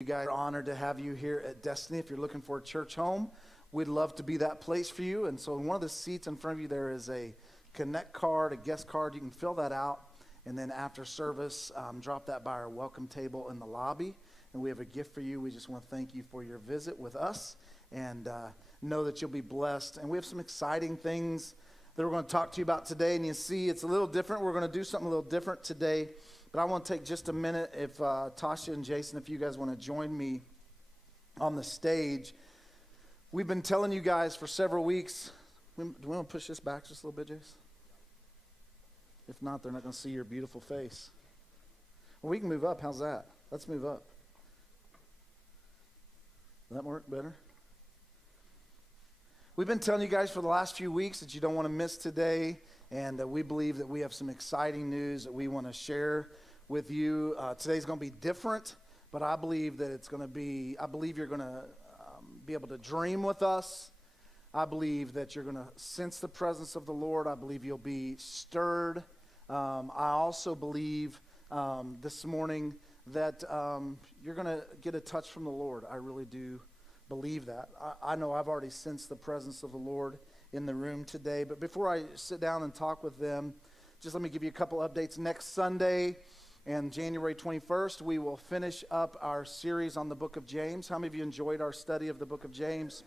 You guys are honored to have you here at Destiny. If you're looking for a church home, we'd love to be that place for you. And so in one of the seats in front of you, there is a connect card, a guest card. You can fill that out. And then after service, drop that by our welcome table in the lobby. And we have a gift for you. We just want to thank you for your visit with us and know that you'll be blessed. And we have some exciting things that we're going to talk to you about today. And you see, it's a little different. We're going to do something a little different today. But I want to take just a minute, if Tasha and Jason, if you guys want to join me on the stage. We've been telling you guys for several weeks. Do we want to push this back just a little bit, Jason? If not, they're not going to see your beautiful face. Well, we can move up. How's that? Let's move up. Does that work better? We've been telling you guys for the last few weeks that you don't want to miss today. And we believe that we have some exciting news that we want to share with you. Today's going to be different, but I believe that it's going to be, I believe you're going to be able to dream with us. I believe that you're going to sense the presence of the Lord. I believe you'll be stirred. I also believe this morning that you're going to get a touch from the Lord. I really do believe that. I know I've already sensed the presence of the Lord in the room today. But before I sit down and talk with them, just let me give you a couple updates. Next Sunday and January 21st, we will finish up our series on the book of James. How many of you enjoyed our study of the book of James?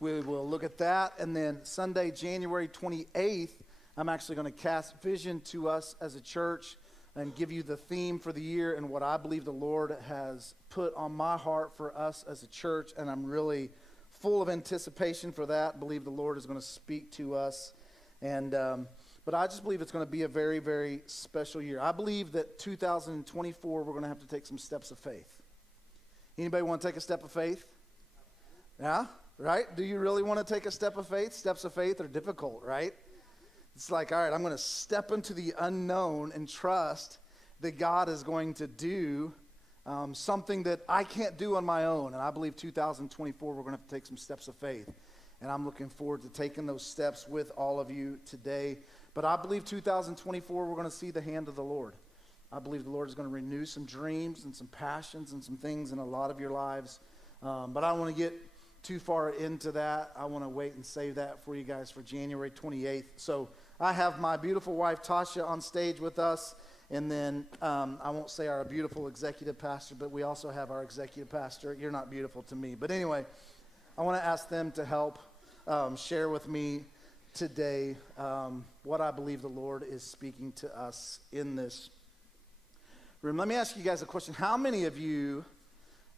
We will look at that. And then Sunday, January 28th, I'm actually going to cast vision to us as a church and give you the theme for the year and what I believe the Lord has put on my heart for us as a church. And I'm really full of anticipation for that. Believe the Lord is going to speak to us. And but I just believe it's going to be a very, very special year. I believe that 2024, we're going to have to take some steps of faith. Anybody want to take a step of faith? Yeah, right? Do you really want to take a step of faith? Steps of faith are difficult, right? It's like, all right, I'm going to step into the unknown and trust that God is going to do something that I can't do on my own. And I believe 2024, we're going to have to take some steps of faith. And I'm looking forward to taking those steps with all of you today. But I believe 2024, we're going to see the hand of the Lord. I believe the Lord is going to renew some dreams and some passions and some things in a lot of your lives. But I don't want to get too far into that. I want to wait and save that for you guys for January 28th. So I have my beautiful wife, Tasha, on stage with us. And then I won't say our beautiful executive pastor, but we also have our executive pastor. You're not beautiful to me. But anyway, I want to ask them to help share with me today what I believe the Lord is speaking to us in this room. Let me ask you guys a question. How many of you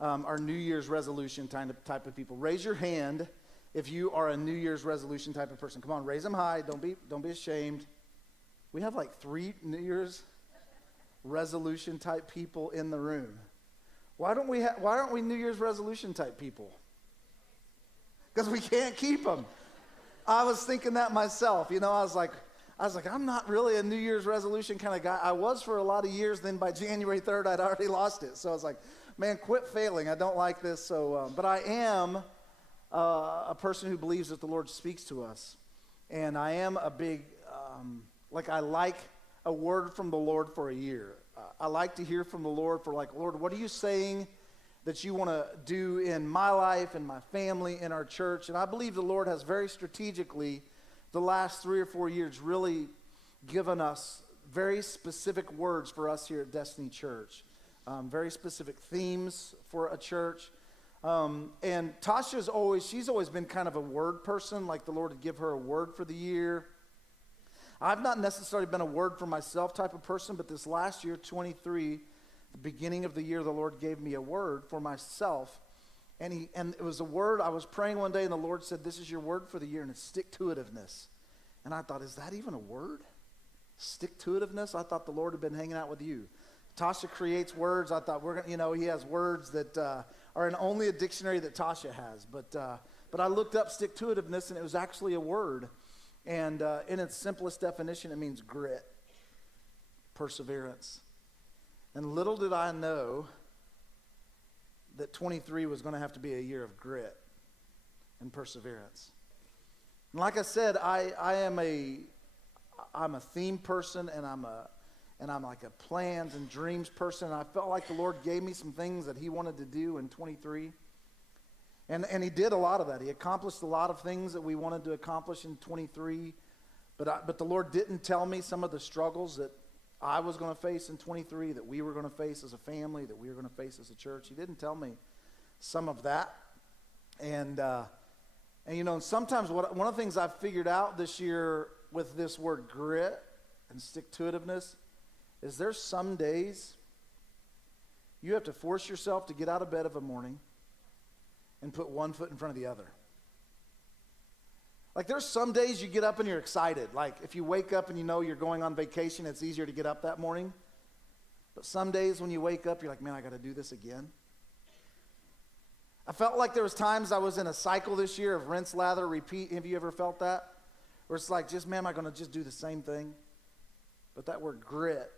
are New Year's resolution type of people? Raise your hand if you are a New Year's resolution type of person. Come on, raise them high. Don't be ashamed. We have like 3 New Year's resolution type people in the room. Why aren't we New Year's resolution type people? Because we can't keep them. I was thinking that myself. You know, I was like, I'm not really a New Year's resolution kind of guy. I was for a lot of years. Then by January 3rd, I'd already lost it. So I was like, man, quit failing. I don't like this. So, but I am a person who believes that the Lord speaks to us. And I am a big, I like a word from the Lord for a year. I like to hear from the Lord for like, Lord, what are you saying that you want to do in my life, in my family, in our church? And I believe the Lord has very strategically, the last 3 or 4 years, really given us very specific words for us here at Destiny Church. Very specific themes for a church. And Tasha's she's always been kind of a word person, like the Lord would give her a word for the year. I've not necessarily been a word for myself type of person, but this last year, 23, the beginning of the year, the Lord gave me a word for myself. And it was a word, I was praying one day, and the Lord said, this is your word for the year, and it's stick-to-itiveness. And I thought, is that even a word? Stick-to-itiveness? I thought the Lord had been hanging out with you. Tasha creates words. I thought he has words that are in only a dictionary that Tasha has. But I looked up stick-to-itiveness, and it was actually a word. And in its simplest definition, it means grit, perseverance. And little did I know that 23 was going to have to be a year of grit and perseverance. And like I said, I'm a theme person, and and I'm like a plans and dreams person. And I felt like the Lord gave me some things that he wanted to do in 23. And he did a lot of that. He accomplished a lot of things that we wanted to accomplish in 23. But the Lord didn't tell me some of the struggles that I was going to face in 23, that we were going to face as a family, that we were going to face as a church. He didn't tell me some of that. And sometimes one of the things I've figured out this year with this word grit and stick-to-itiveness is there's some days you have to force yourself to get out of bed of a morning and put one foot in front of the other. Like there's some days you get up and you're excited. Like if you wake up and you know you're going on vacation, it's easier to get up that morning. But some days when you wake up, you're like, man, I got to do this again. I felt like there was times I was in a cycle this year of rinse, lather, repeat. Have you ever felt that? Where it's like, just, man, am I going to just do the same thing? But that word grit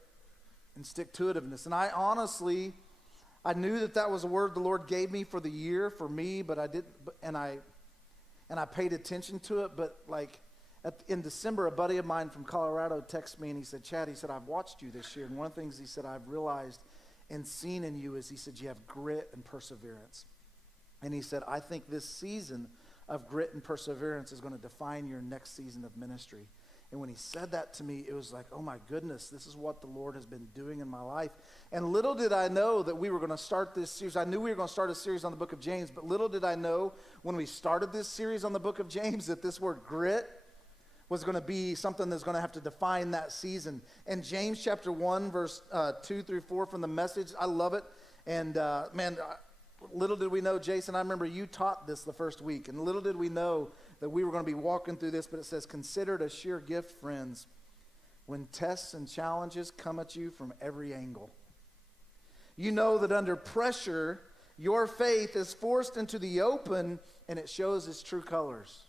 and stick-to-itiveness. And I knew that was a word the Lord gave me for the year for me, but I didn't, and I paid attention to it. But like in December, a buddy of mine from Colorado texted me and he said, Chad, he said, I've watched you this year. And one of the things he said I've realized and seen in you is, he said, you have grit and perseverance. And he said, I think this season of grit and perseverance is going to define your next season of ministry. And when he said that to me, it was like, oh my goodness, this is what the Lord has been doing in my life. And little did I know that we were going to start this series. I knew we were going to start a series on the book of James, but little did I know when we started this series on the book of James that this word grit was going to be something that's going to have to define that season. And James chapter 1, verse 2 through 4 from the Message, I love it. And little did we know, Jason, I remember you taught this the first week, and little did we know that we were going to be walking through this, but it says, consider it a sheer gift, friends, when tests and challenges come at you from every angle. You know that under pressure, your faith is forced into the open, and it shows its true colors.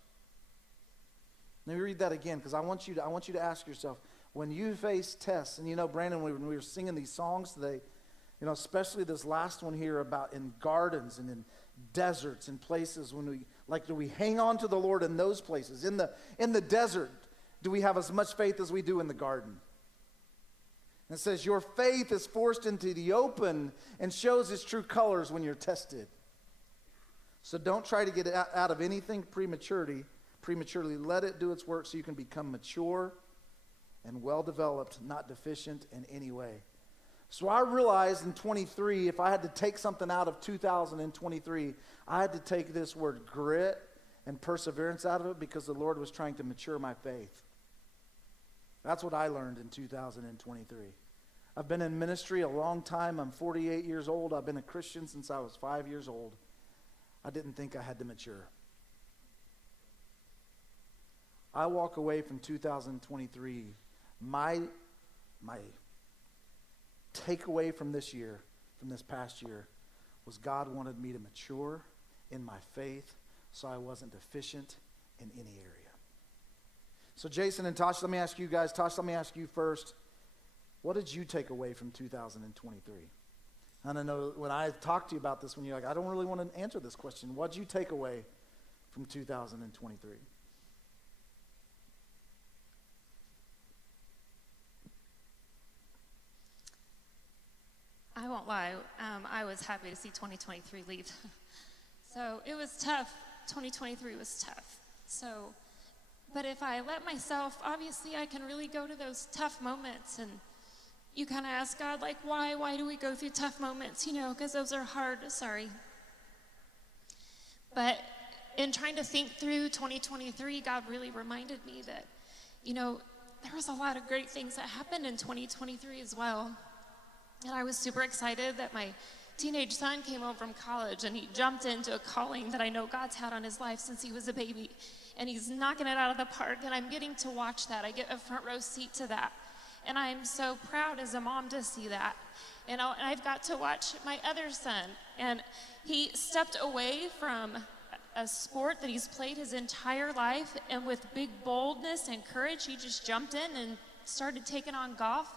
Let me read that again, because I want you to ask yourself, when you face tests, and Brandon, when we were singing these songs today, especially this last one here about in gardens and in deserts and places do we hang on to the Lord in those places? In the desert, do we have as much faith as we do in the garden? And it says, your faith is forced into the open and shows its true colors when you're tested. So don't try to get out of anything prematurely. Let it do its work so you can become mature and well-developed, not deficient in any way. So I realized in 23, if I had to take something out of 2023, I had to take this word grit and perseverance out of it, because the Lord was trying to mature my faith. That's what I learned in 2023. I've been in ministry a long time. I'm 48 years old. I've been a Christian since I was 5 years old. I didn't think I had to mature. I walk away from 2023, my takeaway from this year, from this past year, was God wanted me to mature in my faith so I wasn't deficient in any area. So Jason and Tasha, let me ask you guys. Tasha, let me ask you first. What did you take away from 2023? And I know when I talked to you about this, when you're like, I don't really want to answer this question. What did you take away from 2023? I won't lie, I was happy to see 2023 leave. So it was tough. 2023 was tough. But if I let myself, obviously I can really go to those tough moments, and you kind of ask God, like, why do we go through tough moments, because those are hard, sorry. But in trying to think through 2023, God really reminded me that, there was a lot of great things that happened in 2023 as well. And I was super excited that my teenage son came home from college and he jumped into a calling that I know God's had on his life since he was a baby. And he's knocking it out of the park, and I'm getting to watch that. I get a front row seat to that. And I'm so proud as a mom to see that. And I've got to watch my other son. And he stepped away from a sport that he's played his entire life, and with big boldness and courage, he just jumped in and started taking on golf.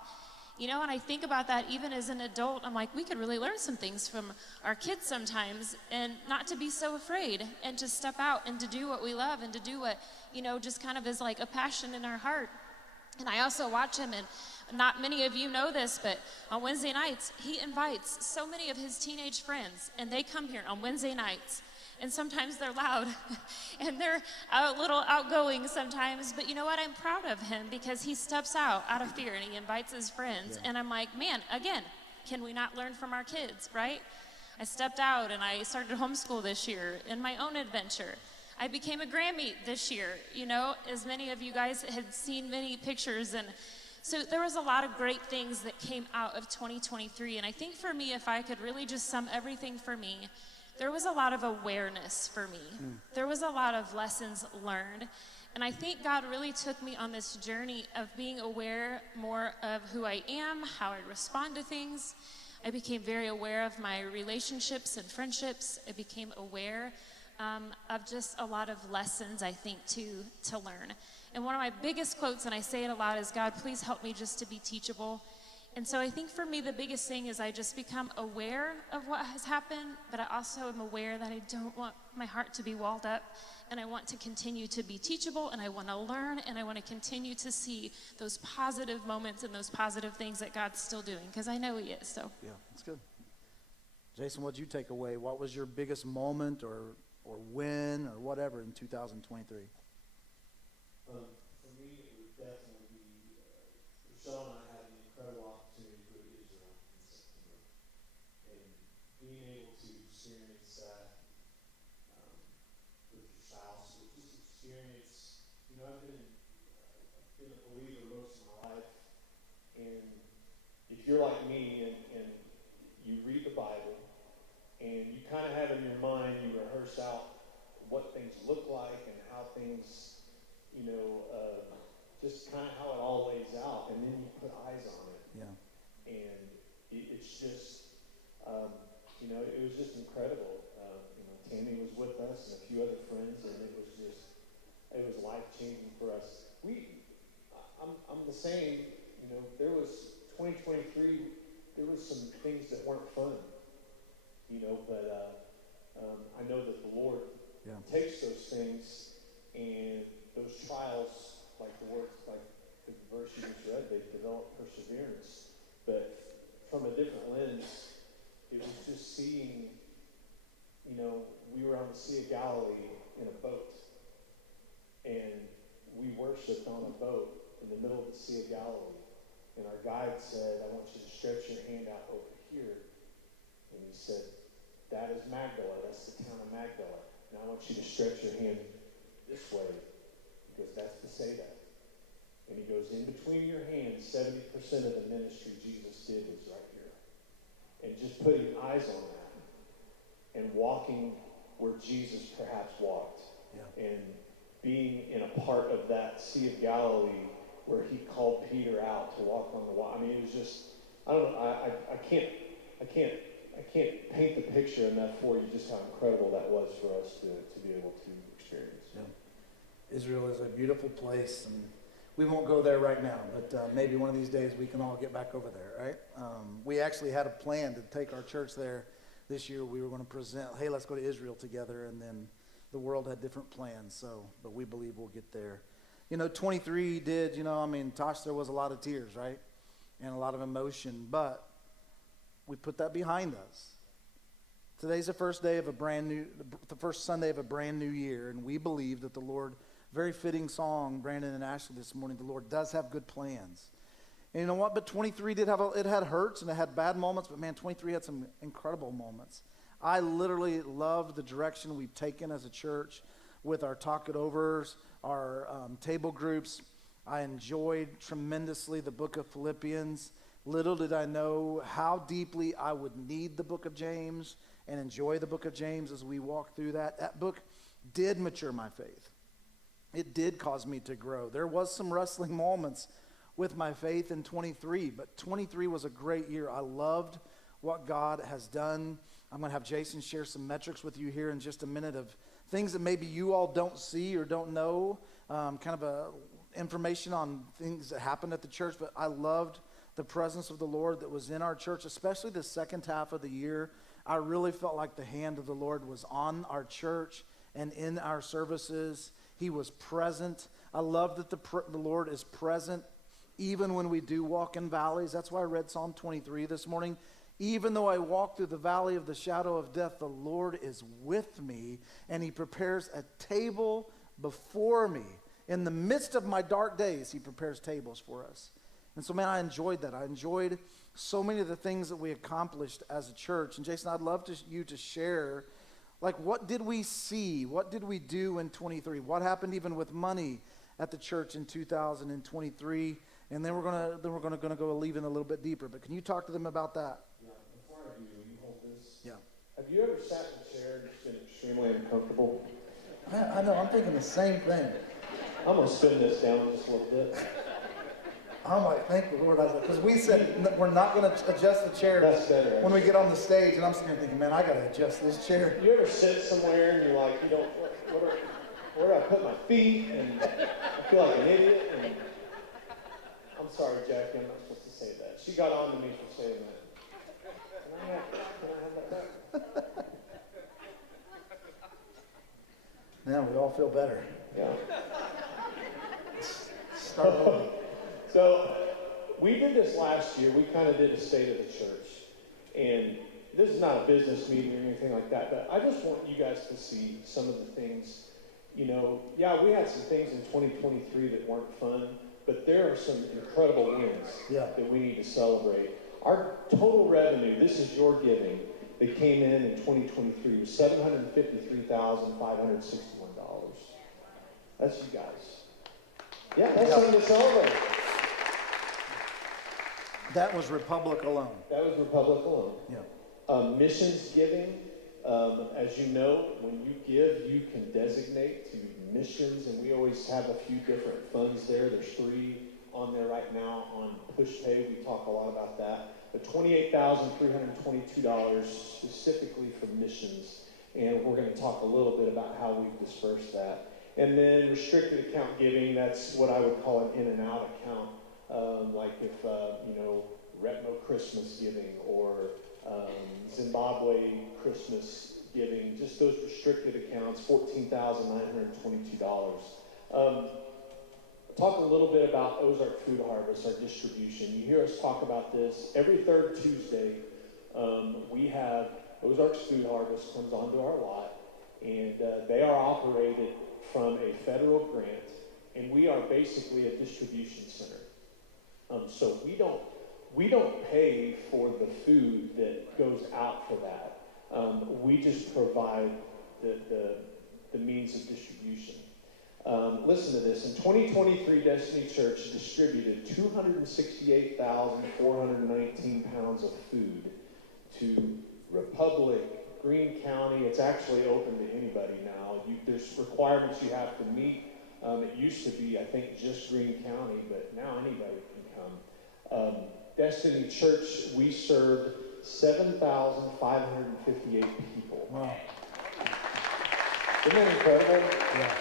And I think about that even as an adult. I'm like, we could really learn some things from our kids sometimes, and not to be so afraid, and to step out and to do what we love, and to do what, just kind of is like a passion in our heart. And I also watch him, and not many of you know this, but on Wednesday nights, he invites so many of his teenage friends, and they come here on Wednesday nights. And sometimes they're loud, and they're a little outgoing sometimes, but you know what? I'm proud of him because he steps out of fear, and he invites his friends. And I'm like, man, again, can we not learn from our kids, right? I stepped out, and I started homeschool this year in my own adventure. I became a Grammy this year, you know, as many of you guys had seen many pictures. And so there was a lot of great things that came out of 2023. And I think for me, if I could really just sum everything for me, there was a lot of awareness for me. There was a lot of lessons learned. And I think God really took me on this journey of being aware more of who I am, how I respond to things. I became very aware of my relationships and friendships. I became aware of just a lot of lessons, I think, to learn. And one of my biggest quotes, and I say it a lot, is, God, please help me just to be teachable. And so I think for me, the biggest thing is I just become aware of what has happened, but I also am aware that I don't want my heart to be walled up, and I want to continue to be teachable, and I want to learn, and I want to continue to see those positive moments and those positive things that God's still doing, because I know he is. So Yeah, that's good. Jason, what did you take away? What was your biggest moment or win or whatever in 2023? For me, it would definitely be Rochelle and I had an incredible opportunity to go to Israel in September, and being able to experience that with your spouse, or just experience. You know, I've been a believer most of my life, and if you're like me and you read the Bible and you kind of have in your mind, you rehearse out what things look like and how things, you know, just kind of how it all lays out, and then you put eyes on it. Yeah. And it's just, you know, it was just incredible. You know, Tammy was with us and a few other friends, and it was life-changing for us. I'm the same, you know, there was 2023, there was some things that weren't fun, you know, but I know that the Lord takes those things and those trials, like the verse you just read, they develop perseverance. But from a different lens, it was just seeing, you know, we were on the Sea of Galilee in a boat, and we worshiped on a boat in the middle of the Sea of Galilee. And our guide said, I want you to stretch your hand out over here. And he said, that is Magdala. That's the town of Magdala. And I want you to stretch your hand this way, because that's Bethsaida. And he goes, in between your hands, 70% of the ministry Jesus did was right here. And just putting eyes on that and walking where Jesus perhaps walked. Yeah. And being in a part of that Sea of Galilee where he called Peter out to walk on the water. I mean, it was just, I don't know, I can't paint the picture enough for you just how incredible that was for us to be able to experience. Yeah. Israel is a beautiful place, and we won't go there right now, but maybe one of these days we can all get back over there, right? We actually had a plan to take our church there this year. We were going to present, hey, let's go to Israel together, and then the world had different plans, but we believe we'll get there. You know, 23 did, you know, I mean, Tosh, there was a lot of tears, right? And a lot of emotion, but we put that behind us. Today's the first Sunday of a brand new year, and we believe that the Lord, very fitting song, Brandon and Ashley this morning, the Lord does have good plans. And you know what? But 23 did have, it had hurts and it had bad moments, but man, 23 had some incredible moments. I literally love the direction we've taken as a church with our Talk It Overs, our table groups. I enjoyed tremendously the book of Philippians. Little did I know how deeply I would need the book of James and enjoy the book of James as we walk through that. That book did mature my faith. It did cause me to grow. There was some wrestling moments with my faith in 23, but 23 was a great year. I loved what God has done. I'm going to have Jason share some metrics with you here in just a minute of things that maybe you all don't see or don't know, kind of information on things that happened at the church, but I loved the presence of the Lord that was in our church, especially the second half of the year. I really felt like the hand of the Lord was on our church and in our services. He was present. I love that the Lord is present even when we do walk in valleys. That's why I read Psalm 23 this morning. Even though I walk through the valley of the shadow of death, the Lord is with me, and he prepares a table before me. In the midst of my dark days, he prepares tables for us. And so, man, I enjoyed that. I enjoyed so many of the things that we accomplished as a church. And Jason, I'd love you to share, like, what did we see? What did we do in 23? What happened even with money at the church in 2023? And then we're gonna go leave in a little bit deeper. But can you talk to them about that? Yeah, before I do, you hold this. Yeah. Have you ever sat in a chair and just been extremely uncomfortable? I know. I'm thinking the same thing. I'm going to spin this down just a little bit. I'm like, thank the Lord. Because we said we're not going to adjust the chair That's better. when we get on the stage. And I'm sitting there thinking, man, I got to adjust this chair. You ever sit somewhere and you're like, where do I put my feet? And I feel like an idiot. And I'm sorry, Jackie, I'm not supposed to say that. She got on to me for saying that. Can I have that back? Now we all feel better. Yeah. Start over. So we did this last year. We kind of did a state of the church. And this is not a business meeting or anything like that, but I just want you guys to see some of the things. You know, yeah, we had some things in 2023 that weren't fun, but there are some incredible wins that we need to celebrate. Our total revenue, this is your giving, that came in 2023 was $753,561. That's you guys. Yeah, that's something to celebrate. That was Republic alone. That was Republic alone. Yeah. Missions giving, as you know, when you give, you can designate to missions, and we always have a few different funds there. There's 3 on there right now on PushPay. We talk a lot about that. But $28,322 specifically for missions, and we're going to talk a little bit about how we've dispersed that. And then restricted account giving, that's what I would call an in and out account. Like if, Retmo Christmas giving or Zimbabwe Christmas giving, just those restricted accounts, $14,922. Talk a little bit about Ozark Food Harvest, our distribution. You hear us talk about this. Every third Tuesday, we have Ozark's Food Harvest comes onto our lot, and they are operated from a federal grant, and we are basically a distribution center. So we don't pay for the food that goes out for that. We just provide the means of distribution. Listen to this. In 2023, Destiny Church distributed 268,419 pounds of food to Republic, Greene County. It's actually open to anybody now. There's requirements you have to meet. It used to be, I think, just Greene County, but now anybody can come. Destiny Church, we served 7,558 people. Wow. Isn't that incredible? Yeah.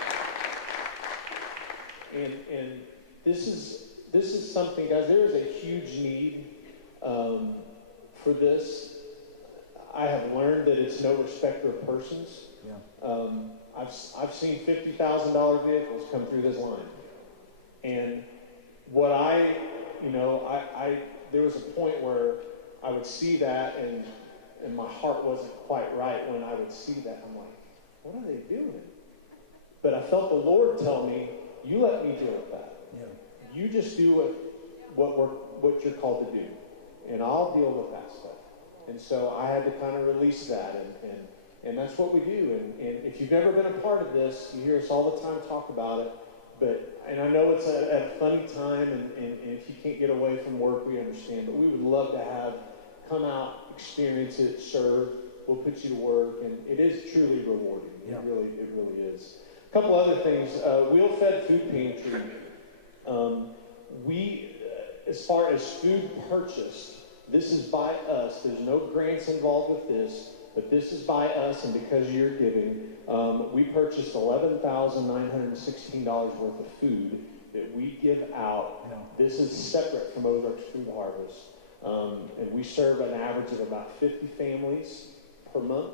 And this is something, guys. There is a huge need for this. I have learned that it's no respecter of persons. Yeah. I've seen $50,000 vehicles come through this line, and what there was a point where I would see that, and my heart wasn't quite right when I would see that. I'm like, what are they doing? But I felt the Lord tell me, you let me deal with that. Yeah. You just do what you're called to do, and I'll deal with that stuff. And so I had to kind of release that, and that's what we do. And if you've never been a part of this, you hear us all the time talk about it. And I know it's a funny time, and if you can't get away from work, we understand. But we would love to have come out, experience it, serve. We'll put you to work, and it is truly rewarding. Yeah. It really is. A couple other things. Wheel Fed Food Pantry. As far as food purchased, this is by us. There's no grants involved with this, but this is by us, and because you're giving, we purchased $11,916 worth of food that we give out. Yeah. This is separate from Ozark's Food Harvest, and we serve an average of about 50 families per month.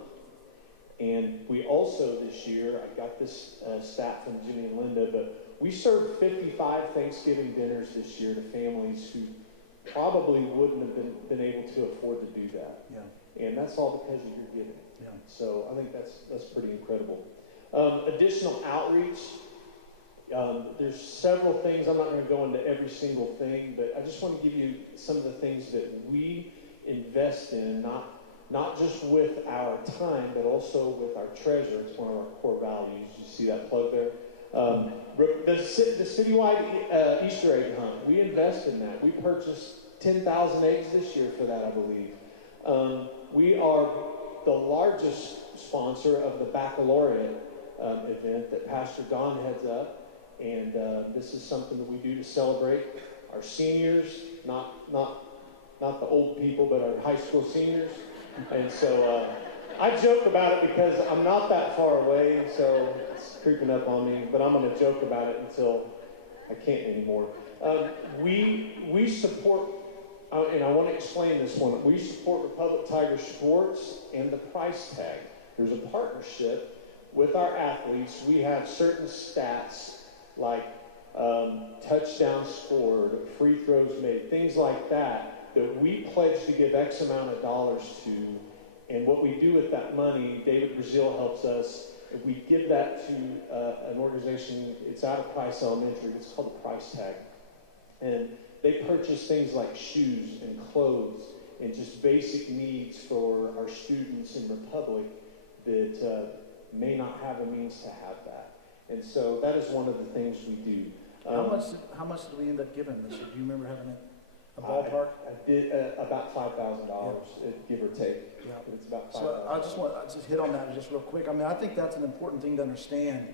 And we also this year, I got this stat from Jimmy and Linda, but we served 55 Thanksgiving dinners this year to families who probably wouldn't have been able to afford to do that. Yeah. And that's all because of your giving. Yeah. So I think that's pretty incredible. Additional outreach. There's several things. I'm not going to go into every single thing, but I just want to give you some of the things that we invest in, not just with our time, but also with our treasure. It's one of our core values. You see that plug there? The citywide Easter egg hunt, we invest in that. We purchased 10,000 eggs this year for that, I believe. We are the largest sponsor of the baccalaureate event that Pastor Don heads up. And this is something that we do to celebrate our seniors, not the old people, but our high school seniors. And so I joke about it because I'm not that far away, so it's creeping up on me. But I'm going to joke about it until I can't anymore. We support, and I want to explain this one. We support Republic Tiger Sports and the price tag. There's a partnership with our athletes. We have certain stats like touchdowns scored, free throws made, things like that we pledge to give X amount of dollars to. And what we do with that money, David Brazil helps us. If we give that to an organization, it's out of Price Elementary. It's called the Price Tag. And they purchase things like shoes and clothes and just basic needs for our students in Republic that may not have a means to have that. And so that is one of the things we do. How much did we end up giving this year? Do you remember having a ballpark? I did about $5,000, give or take. Yeah. It's about $5,000. So I just hit on that just real quick. I mean, I think that's an important thing to understand.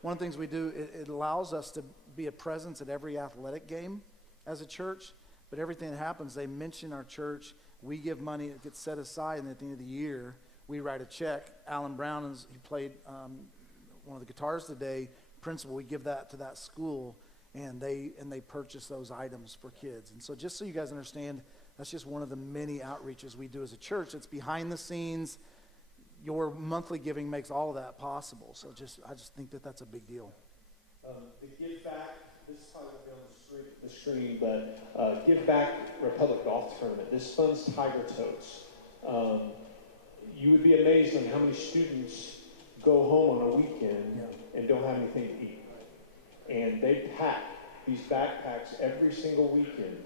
One of the things we do, it allows us to be a presence at every athletic game as a church, but everything that happens, they mention our church. We give money, it gets set aside, and at the end of the year, we write a check. Alan Brown, he played one of the guitars today, principal, we give that to that school, and they purchase those items for kids. And so just so you guys understand, that's just one of the many outreaches we do as a church. It's behind the scenes. Your monthly giving makes all of that possible. So I just think that that's a big deal. The Give Back, this is probably going to be on the screen, but Give Back Republic Golf Tournament. This funds Tiger Totes. You would be amazed on how many students go home on a weekend and don't have anything to eat. And they pack these backpacks every single weekend,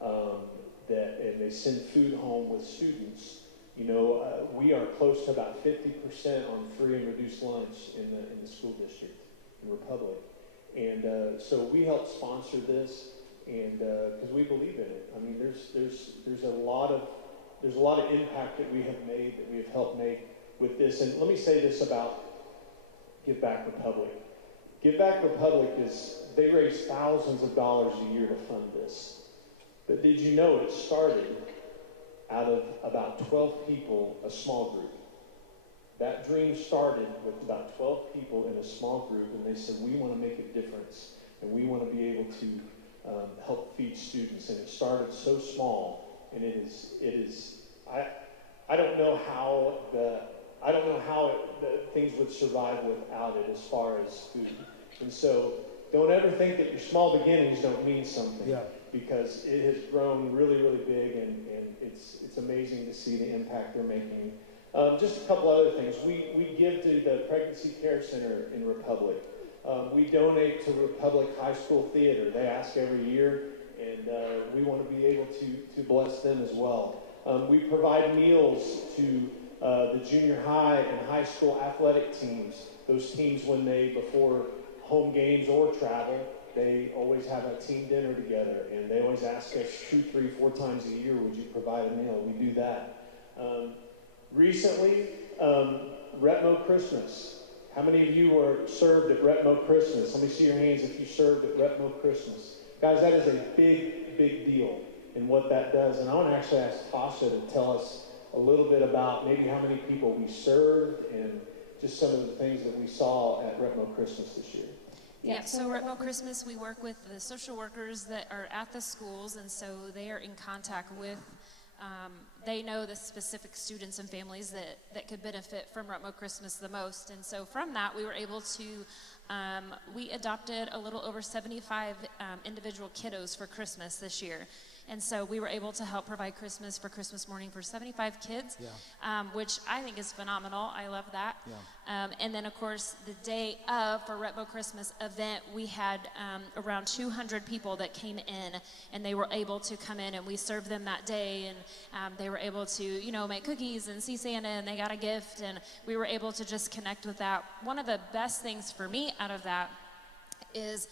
and they send food home with students. You know, we are close to about 50% on free and reduced lunch in the school district in Republic. And so we help sponsor this, and because we believe in it. I mean, there's a lot of impact that we have made, that we have helped make with this. And let me say this about Give Back Republic. Give Back Republic they raise thousands of dollars a year to fund this. But did you know it started out of about 12 people, a small group? That dream started with about 12 people in a small group, and they said, we want to make a difference, and we want to be able to help feed students. And it started so small, and it is. I don't know how things would survive without it as far as food. And so don't ever think that your small beginnings don't mean something. Yeah. Because it has grown really, really big, and it's amazing to see the impact they're making. Just a couple other things. We give to the Pregnancy Care Center in Republic. We donate to Republic High School Theater. They ask every year, and we want to be able to bless them as well. We provide meals to the junior high and high school athletic teams. Those teams, before home games or travel, they always have a team dinner together, and they always ask us 2, 3, 4 times a year, would you provide a meal? We do that. Recently, Retmo Christmas. How many of you were served at Retmo Christmas? Let me see your hands if you served at Retmo Christmas. Guys, that is a big, big deal in what that does. And I want to actually ask Tasha to tell us a little bit about maybe how many people we served and just some of the things that we saw at Retmo Christmas this year. Yeah, so Retmo Christmas, we work with the social workers that are at the schools, and so they are in contact with they know the specific students and families that could benefit from Rutmo Christmas the most. And so from that, we were able to, we adopted a little over 75 individual kiddos for Christmas this year. And so we were able to help provide Christmas for Christmas morning for 75 kids, which I think is phenomenal. I love that. And then, of course, the day of for Retmo Christmas event, we had around 200 people that came in, and they were able to come in, and we served them that day, and they were able to, you know, make cookies and see Santa, and they got a gift, and we were able to just connect with that. One of the best things for me out of that is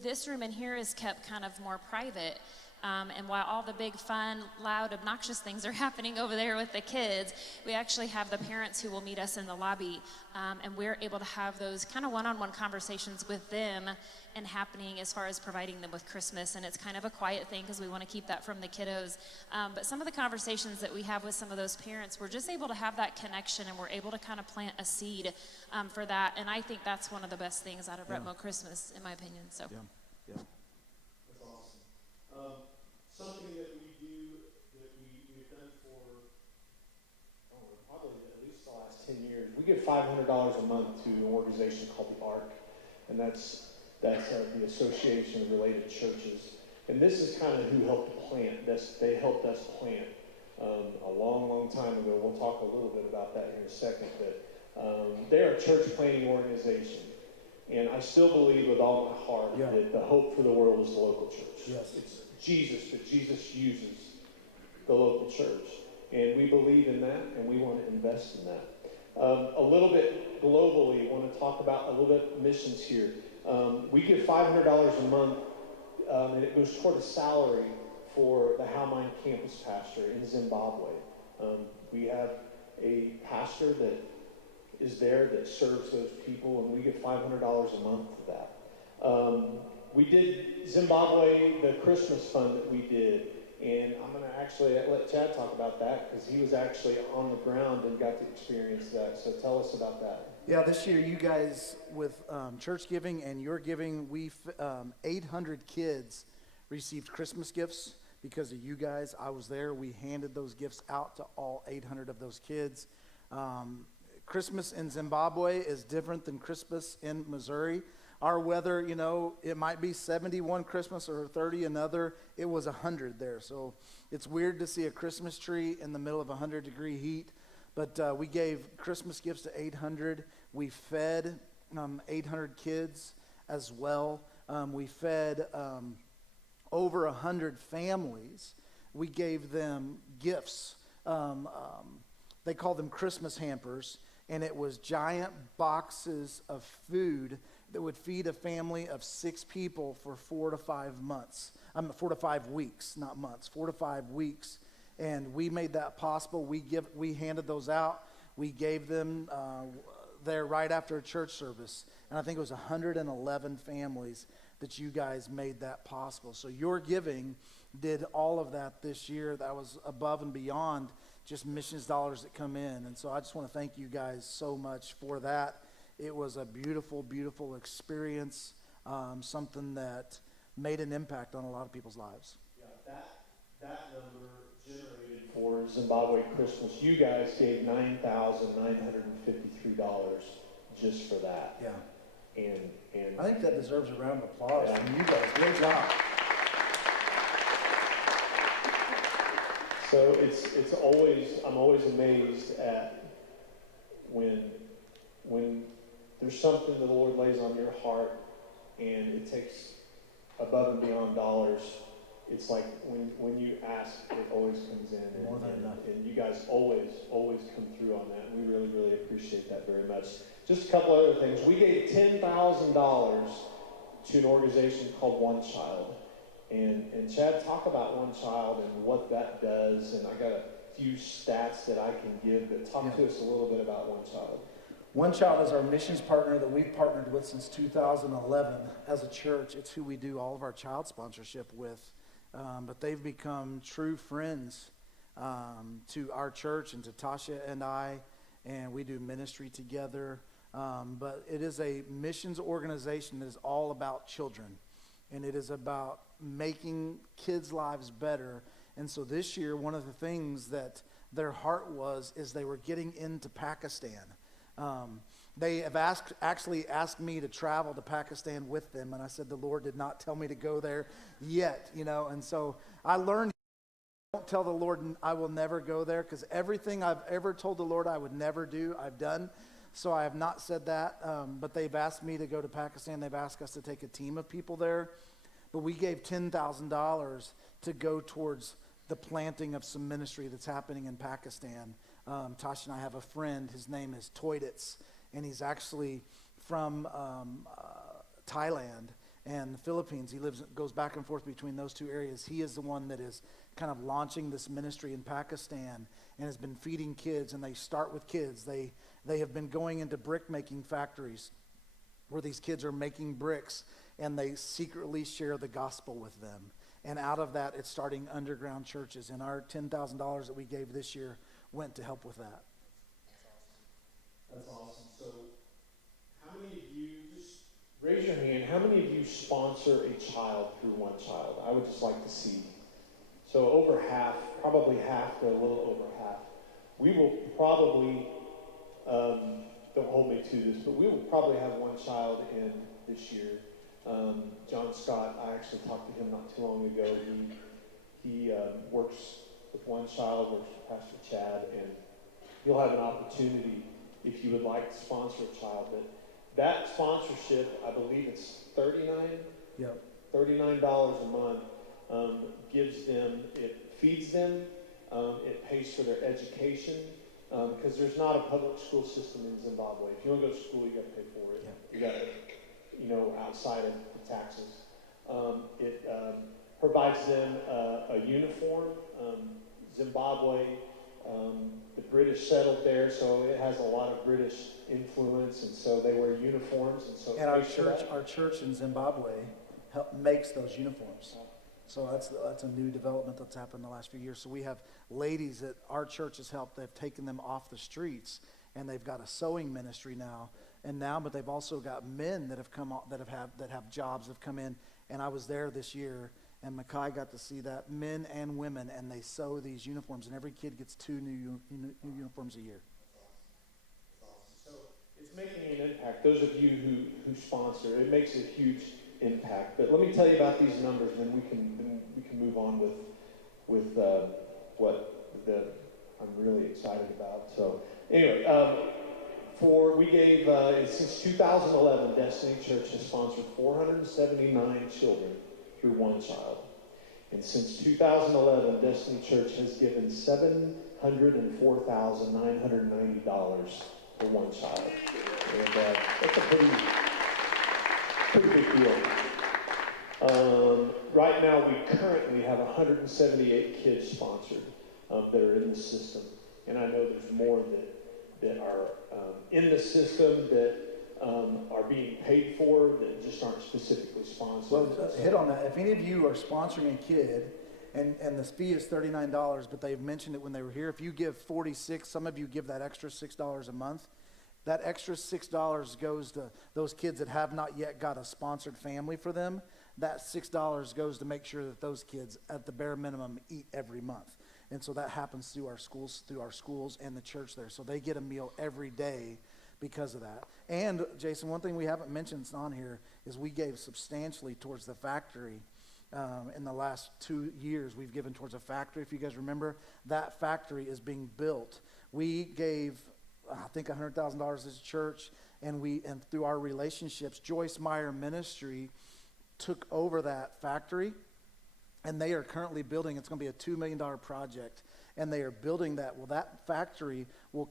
this room in here is kept kind of more private. And while all the big, fun, loud, obnoxious things are happening over there with the kids, we actually have the parents who will meet us in the lobby, and we're able to have those kind of one-on-one conversations with them and happening as far as providing them with Christmas. And it's kind of a quiet thing because we want to keep that from the kiddos. But some of the conversations that we have with some of those parents, we're just able to have that connection, and we're able to kind of plant a seed for that. And I think that's one of the best things out of Retmo Christmas, in my opinion. So. Yeah. That's awesome. Something that we do, that we've done for, probably at least the last 10 years, we give $500 a month to an organization called the ARC, and that's the Association of Related Churches. And this is kind of who helped plant this. They helped us plant a long time ago. We'll talk a little bit about that here in a second, but they're a church planting organization. And I still believe with all my heart that the hope for the world is the local church. Yes. It's Jesus, but Jesus uses the local church. And we believe in that, and we want to invest in that. A little bit globally, I want to talk about a little bit missions here. We give $500 a month, and it goes toward a salary for the Halmine campus pastor in Zimbabwe. We have a pastor that is there that serves those people, and we give $500 a month for that. We did Zimbabwe, the Christmas fund that we did, and I'm going to actually let Chad talk about that because he was actually on the ground and got to experience that. So tell us about that. Yeah, this year you guys, with church giving and your giving, 800 kids received Christmas gifts because of you guys. I was there. We handed those gifts out to all 800 of those kids. Christmas in Zimbabwe is different than Christmas in Missouri. Our weather, you know, it might be 71 Christmas or 30 another. It was 100 there. So it's weird to see a Christmas tree in the middle of 100-degree heat. But we gave Christmas gifts to 800. We fed 800 kids as well. We fed over 100 families. We gave them gifts. They called them Christmas hampers. And it was giant boxes of food that would feed a family of 6 people for 4 to 5 months. 4 to 5 weeks, not months, 4 to 5 weeks. And we made that possible. We handed those out. We gave them there right after a church service. And I think it was 111 families that you guys made that possible. So your giving did all of that this year. That was above and beyond just missions dollars that come in. And so I just want to thank you guys so much for that. It was a beautiful, beautiful experience, something that made an impact on a lot of people's lives. Yeah, that number generated for Zimbabwe Christmas, you guys gave $9,953 just for that. Yeah. And I think that deserves a round of applause from you guys. Great job. So I'm always amazed at when there's something the Lord lays on your heart and it takes above and beyond dollars. It's like when you ask, it always comes in. More than enough. And you guys always come through on that. And we really, really appreciate that very much. Just a couple other things. We gave $10,000 to an organization called One Child. And Chad, talk about One Child and what that does. And I got a few stats that I can give, but talk to us a little bit about One Child. One Child is our missions partner that we've partnered with since 2011 as a church. It's who we do all of our child sponsorship with. But they've become true friends to our church and to Tasha and I, and we do ministry together. But it is a missions organization that is all about children, and it is about making kids' lives better And so this year, one of the things that their heart is they were getting into Pakistan. They have actually asked me to travel to Pakistan with them, and I said the Lord did not tell me to go there yet, and so I learned, don't tell the Lord I will never go there, because everything I've ever told the Lord I would never do, I've done. So I have not said that, but they've asked me to go to Pakistan. They've asked us to take a team of people there, but we gave $10,000 to go towards the planting of some ministry that's happening in Pakistan. Tasha and I have a friend, his name is Toyditz, and he's actually from Thailand and the Philippines. He goes back and forth between those two areas. He is the one that is kind of launching this ministry in Pakistan and has been feeding kids, and they start with kids. They have been going into brick making factories where these kids are making bricks, and they secretly share the gospel with them. And out of that, it's starting underground churches. And our $10,000 that we gave this year went to help with that. That's awesome. So, how many of you, just raise your hand, how many of you sponsor a child through One Child? I would just like to see. So over half, probably half to a little over half. We will probably, don't hold me to this, but we will probably have one child in this year. John Scott, I actually talked to him not too long ago. He works with One Child, works with Pastor Chad, and you'll have an opportunity if you would like to sponsor a child. But that sponsorship, I believe it's $39 a month, gives them, it feeds them, it pays for their education, because there's not a public school system in Zimbabwe. If you want to go to school, you got to pay for it. Yeah. You got to, outside of the taxes. It provides them a uniform. Zimbabwe, the British settled there, so it has a lot of British influence, and so they wear uniforms, and so. And our church in Zimbabwe makes those uniforms. So that's a new development that's happened in the last few years. So we have ladies that our church has helped. They've taken them off the streets, and they've got a sewing ministry now. But they've also got men that have come that have jobs that have come in. And I was there this year, and Makai got to see that, men and women, and they sew these uniforms, and every kid gets 2 new uniforms a year. So it's making an impact. Those of you who sponsor, it makes a huge impact. But let me tell you about these numbers, and then we can move on with what I'm really excited about. So anyway, we gave since 2011, Destiny Church has sponsored 479 children through One Child, and since 2011, Destiny Church has given $704,990 for One Child, and that's a pretty big deal. Right now, we currently have 178 kids sponsored that are in the system, and I know there's more that are in the system that are being paid for that just aren't specifically sponsored. Well, hit on that. If any of you are sponsoring a kid, and the fee is $39, but they've mentioned it when they were here, if you give $46, some of you give that extra $6 a month. That extra $6 goes to those kids that have not yet got a sponsored family for them. That $6 goes to make sure that those kids, at the bare minimum, eat every month. And so that happens through our schools and the church there. So they get a meal every day because of that. And, Jason, one thing we haven't mentioned on here is we gave substantially towards the factory. In the last 2 years, we've given towards a factory. If you guys remember, that factory is being built. We gave, I think, $100,000 as a church, and through our relationships, Joyce Meyer Ministry took over that factory. And they are currently building, it's going to be a $2 million project, and they are building that. Well, that factory will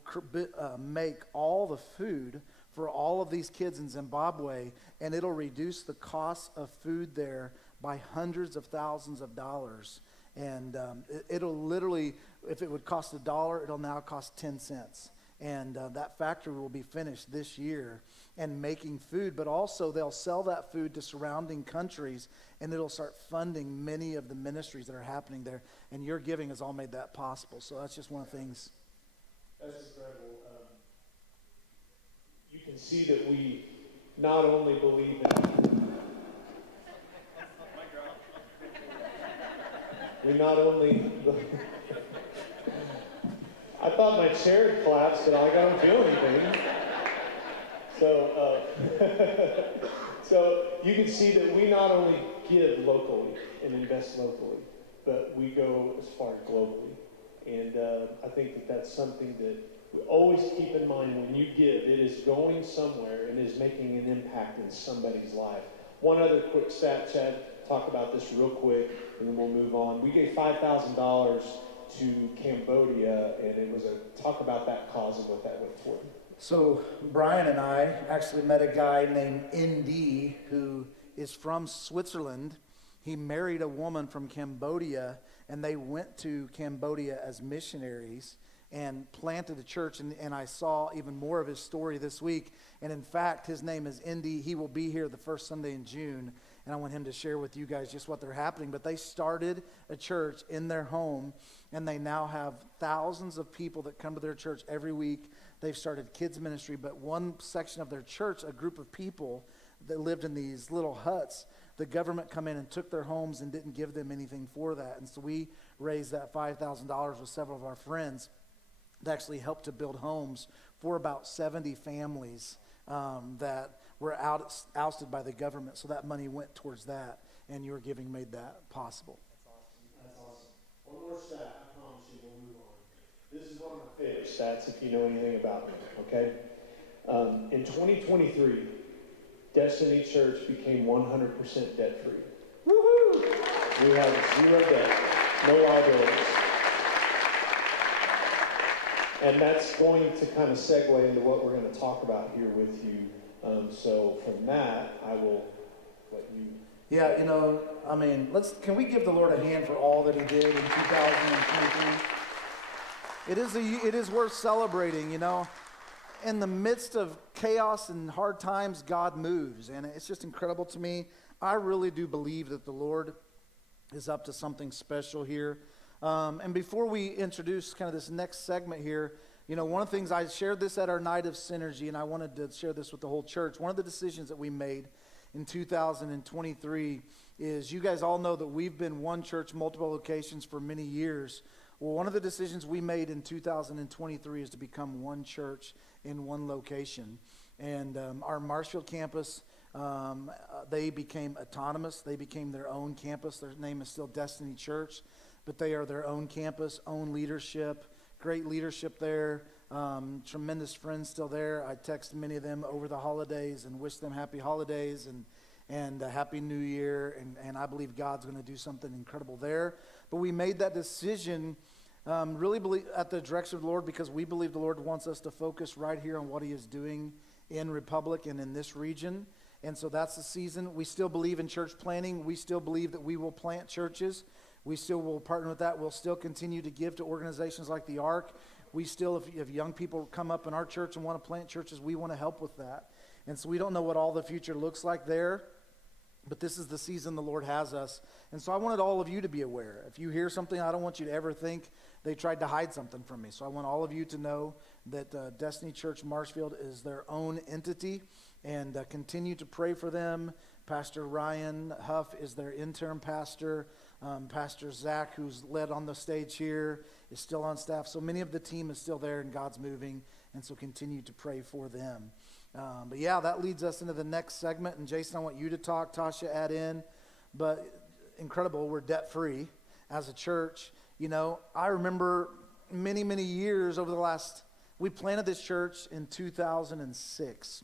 make all the food for all of these kids in Zimbabwe, and it'll reduce the cost of food there by hundreds of thousands of dollars. And it'll literally, if it would cost $1, it'll now cost 10 cents. And that factory will be finished this year and making food, but also they'll sell that food to surrounding countries, and it'll start funding many of the ministries that are happening there. And your giving has all made that possible. So that's just one of the things. That's incredible. You can see that we not only believe in we not only, I thought my chair had collapsed, but I don't feel anything. So, so you can see that we not only give locally and invest locally, but we go as far globally. And I think that that's something that we always keep in mind when you give. It is going somewhere and is making an impact in somebody's life. One other quick stat, Chad, talk about this real quick, and then we'll move on. We gave $5,000 to Cambodia, and it was a talk about that cause and what that went toward. So Brian and I actually met a guy named Indy who is from Switzerland. He married a woman from Cambodia, and they went to Cambodia as missionaries and planted a church. And I saw even more of his story this week. And in fact, his name is Indy. He will be here the first Sunday in June. And I want him to share with you guys just what they're happening. But they started a church in their home, and they now have thousands of people that come to their church every week. They've started kids ministry, but one section of their church, a group of people that lived in these little huts, the government come in and took their homes and didn't give them anything for that. And so we raised that $5,000 with several of our friends that actually helped to build homes for about 70 families that were ousted by the government. So that money went towards that, and your giving made that possible. That's awesome. One more stat, I promise you, we'll move on. This is one of my favorite stats if you know anything about me, okay? In 2023, Destiny Church became 100% debt-free. Woohoo! We have zero debt, no liabilities. And that's going to kind of segue into what we're going to talk about here with you. So from that, I will let you. Yeah, you know, I mean, can we give the Lord a hand for all that he did in 2023? It is worth celebrating, you know. In the midst of chaos and hard times, God moves, and it's just incredible to me. I really do believe that the Lord is up to something special here. And before we introduce kind of this next segment here, you know, one of the things, I shared this at our night of synergy, and I wanted to share this with the whole church. One of the decisions that we made in 2023 is, you guys all know that we've been one church, multiple locations for many years. Well, one of the decisions we made in 2023 is to become one church in one location. And our Marshfield campus, they became autonomous. They became their own campus. Their name is still Destiny Church, but they are their own campus, own leadership, great leadership there, tremendous friends still there. I text many of them over the holidays and wish them happy holidays and a happy new year. And I believe God's going to do something incredible there. But we made that decision really believe at the direction of the Lord, because we believe the Lord wants us to focus right here on what he is doing in Republic and in this region. And so that's the season. We still believe in church planting. We still believe that we will plant churches. We still will partner with that. We'll still continue to give to organizations like the Ark. We still, if young people come up in our church and want to plant churches, we want to help with that. And so we don't know what all the future looks like there, but this is the season the Lord has us. And so I wanted all of you to be aware. If you hear something, I don't want you to ever think they tried to hide something from me. So I want all of you to know that Destiny Church Marshfield is their own entity, and continue to pray for them. Pastor Ryan Huff is their interim pastor. Pastor Zach, who's led on the stage here, is still on staff. So many of the team is still there, and God's moving, and so continue to pray for them. But yeah, that leads us into the next segment. And Jason, I want you to talk. Tasha, add in. But incredible, we're debt-free as a church. You know, I remember many, many years over the last, we planted this church in 2006.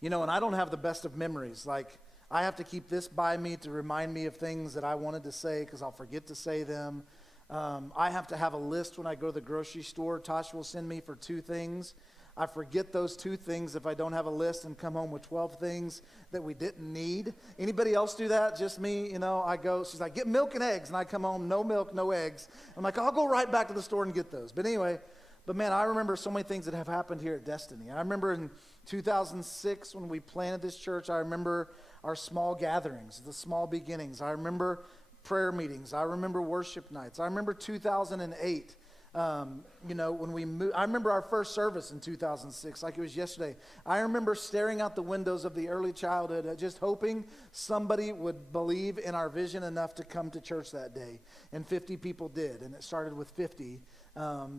You know, and I don't have the best of memories. Like, I have to keep this by me to remind me of things that I wanted to say, because I'll forget to say them. I have to have a list when I go to the grocery store. Tasha will send me for 2 things. I forget those 2 things if I don't have a list, and come home with 12 things that we didn't need. Anybody else do that? Just me? You know, I go, she's like, get milk and eggs. And I come home, no milk, no eggs. I'm like, I'll go right back to the store and get those. But anyway, but man, I remember so many things that have happened here at Destiny. I remember in 2006 when we planted this church, I remember our small gatherings, the small beginnings. I remember prayer meetings. I remember worship nights. I remember 2008. You know, when we moved, I remember our first service in 2006, like it was yesterday. I remember staring out the windows of the early childhood, just hoping somebody would believe in our vision enough to come to church that day. And 50 people did, and it started with 50,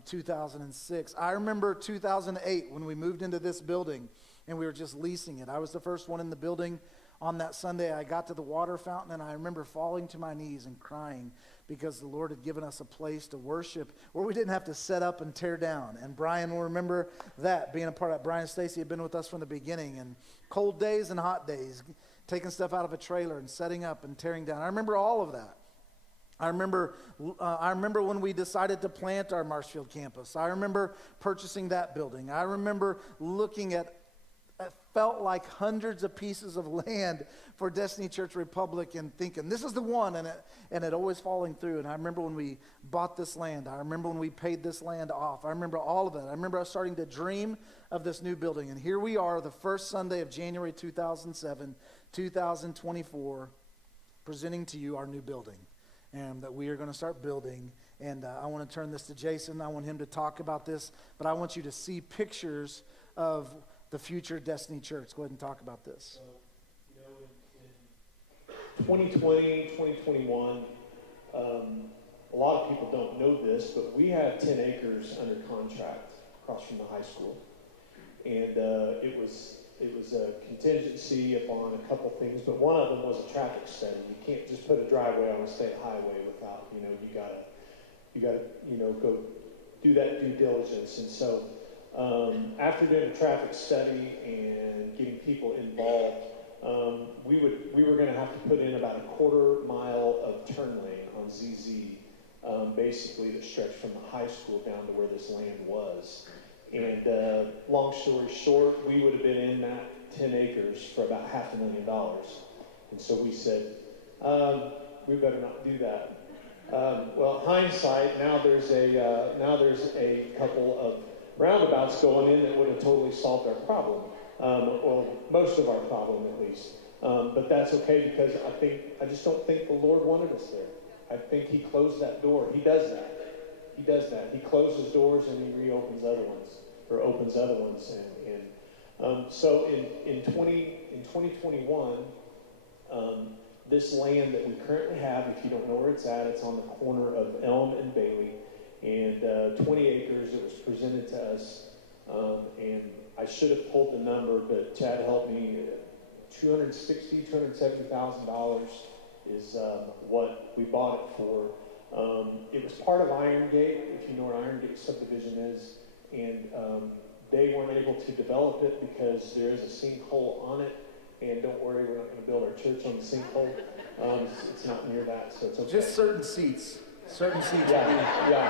2006. I remember 2008 when we moved into this building, and we were just leasing it. I was the first one in the building. On that Sunday, I got to the water fountain, and I remember falling to my knees and crying because the Lord had given us a place to worship where we didn't have to set up and tear down. And Brian will remember that, being a part of that. Brian and Stacy had been with us from the beginning, and cold days and hot days, taking stuff out of a trailer and setting up and tearing down. I remember all of that. I remember when we decided to plant our Marshfield campus. I remember purchasing that building. I remember looking at it felt like hundreds of pieces of land for Destiny Church Republic and thinking, this is the one, and it always falling through. And I remember when we bought this land. I remember when we paid this land off. I remember all of that. I remember us starting to dream of this new building. And here we are, the first Sunday of January 2007, 2024, presenting to you our new building, and that we are going to start building. And I want to turn this to Jason. I want him to talk about this, but I want you to see pictures of the future Destiny Church. Go ahead and talk about this. So, in 2020, 2021, a lot of people don't know this, but we had 10 acres under contract across from the high school. And it was a contingency upon a couple things, but one of them was a traffic study. You can't just put a driveway on a state highway without, you gotta, go do that due diligence. And so, after doing a traffic study and getting people involved, we were going to have to put in about a quarter mile of turn lane on ZZ, basically that stretched from the high school down to where this land was. And long story short, we would have been in that 10 acres for about $500,000. And so we said, we better not do that. Well, hindsight, now there's a couple of roundabouts going in that would have totally solved our problem, or most of our problem at least. But that's okay, because I just don't think the Lord wanted us there. I think He closed that door. He does that. He closes doors and He reopens other ones, or opens other ones. So in 2021, this land that we currently have, if you don't know where it's at, it's on the corner of Elm and Bailey. And 20 acres, it was presented to us, and I should have pulled the number, but Chad helped me. $270,000 is what we bought it for. It was part of Iron Gate, if you know what Iron Gate subdivision is, and they weren't able to develop it because there is a sinkhole on it. And don't worry, we're not going to build our church on the sinkhole. It's not near that, so it's okay. Just certain seats. Yeah.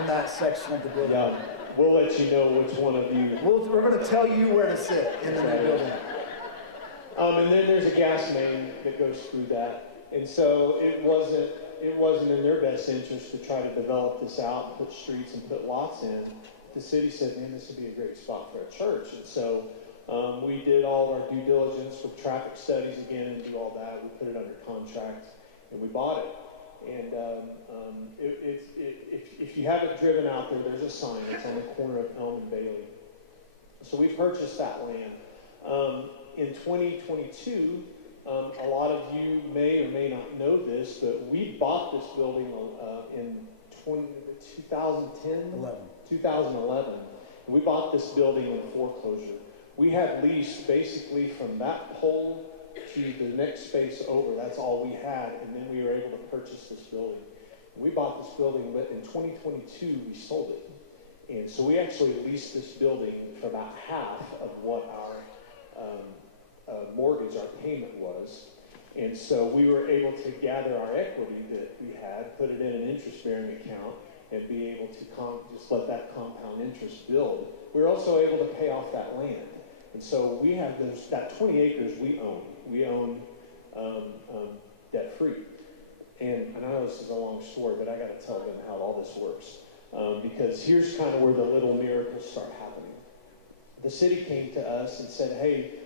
In that section of the building. Yeah, we'll let you know which one of you. We're going to tell you where to sit in the new building. And then there's a gas main that goes through that, and so it wasn't in their best interest to try to develop this out, put streets and put lots in. The city said, "Man, this would be a great spot for a church," and so we did all our due diligence with traffic studies again and do all that. We put it under contract, and we bought it. And if you haven't driven out there, there's a sign. It's on the corner of Elm and Bailey. So we purchased that land. In 2022, a lot of you may or may not know this, but we bought this building in 2011. And we bought this building in foreclosure. We had leased basically from that pole to the next space over. That's all we had, and then we were able to purchase this building. We bought this building, but in 2022 we sold it, and so we actually leased this building for about half of what our mortgage, our payment was. And so we were able to gather our equity that we had, put it in an interest-bearing account, and be able to just let that compound interest build. We were also able to pay off that land. And so we have that 20 acres we own. We own debt-free. And I know this is a long story, but I got to tell them how all this works. Because here's kind of where the little miracles start happening. The city came to us and said, hey,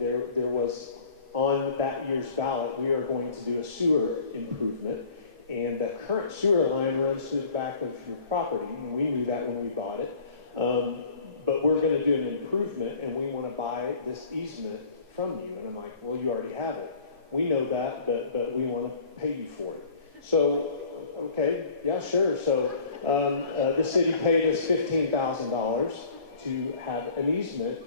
there was on that year's ballot, we are going to do a sewer improvement. and the current sewer line runs through the back of your property, and we knew that when we bought it. But we're going to do an improvement, and we want to buy this easement from you. And I'm like, well, you already have it. We know that, but we want to pay you for it. So, okay, yeah, sure. So the city paid us $15,000 to have an easement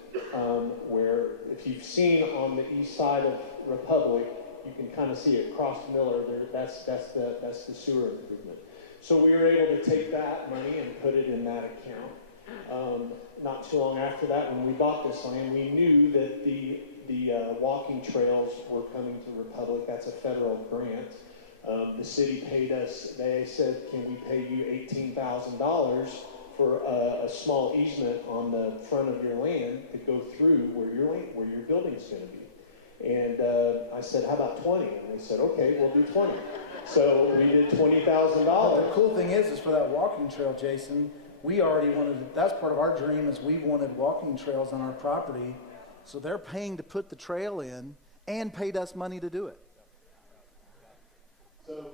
where, if you've seen on the east side of Republic, you can kind of see it across Miller. That's the sewer improvement. So we were able to take that money and put it in that account. Not too long after that, when we bought this land, we knew that the walking trails were coming to Republic. That's a federal grant. The city paid us. They said, "Can we pay you $18,000 for a small easement on the front of your land to go through where your building's going to be?" And I said, "How about 20?" And they said, "Okay, we'll do 20." So we did $20,000. The cool thing is for that walking trail, Jason, we already wanted, that's part of our dream, is we wanted walking trails on our property. So they're paying to put the trail in and paid us money to do it. So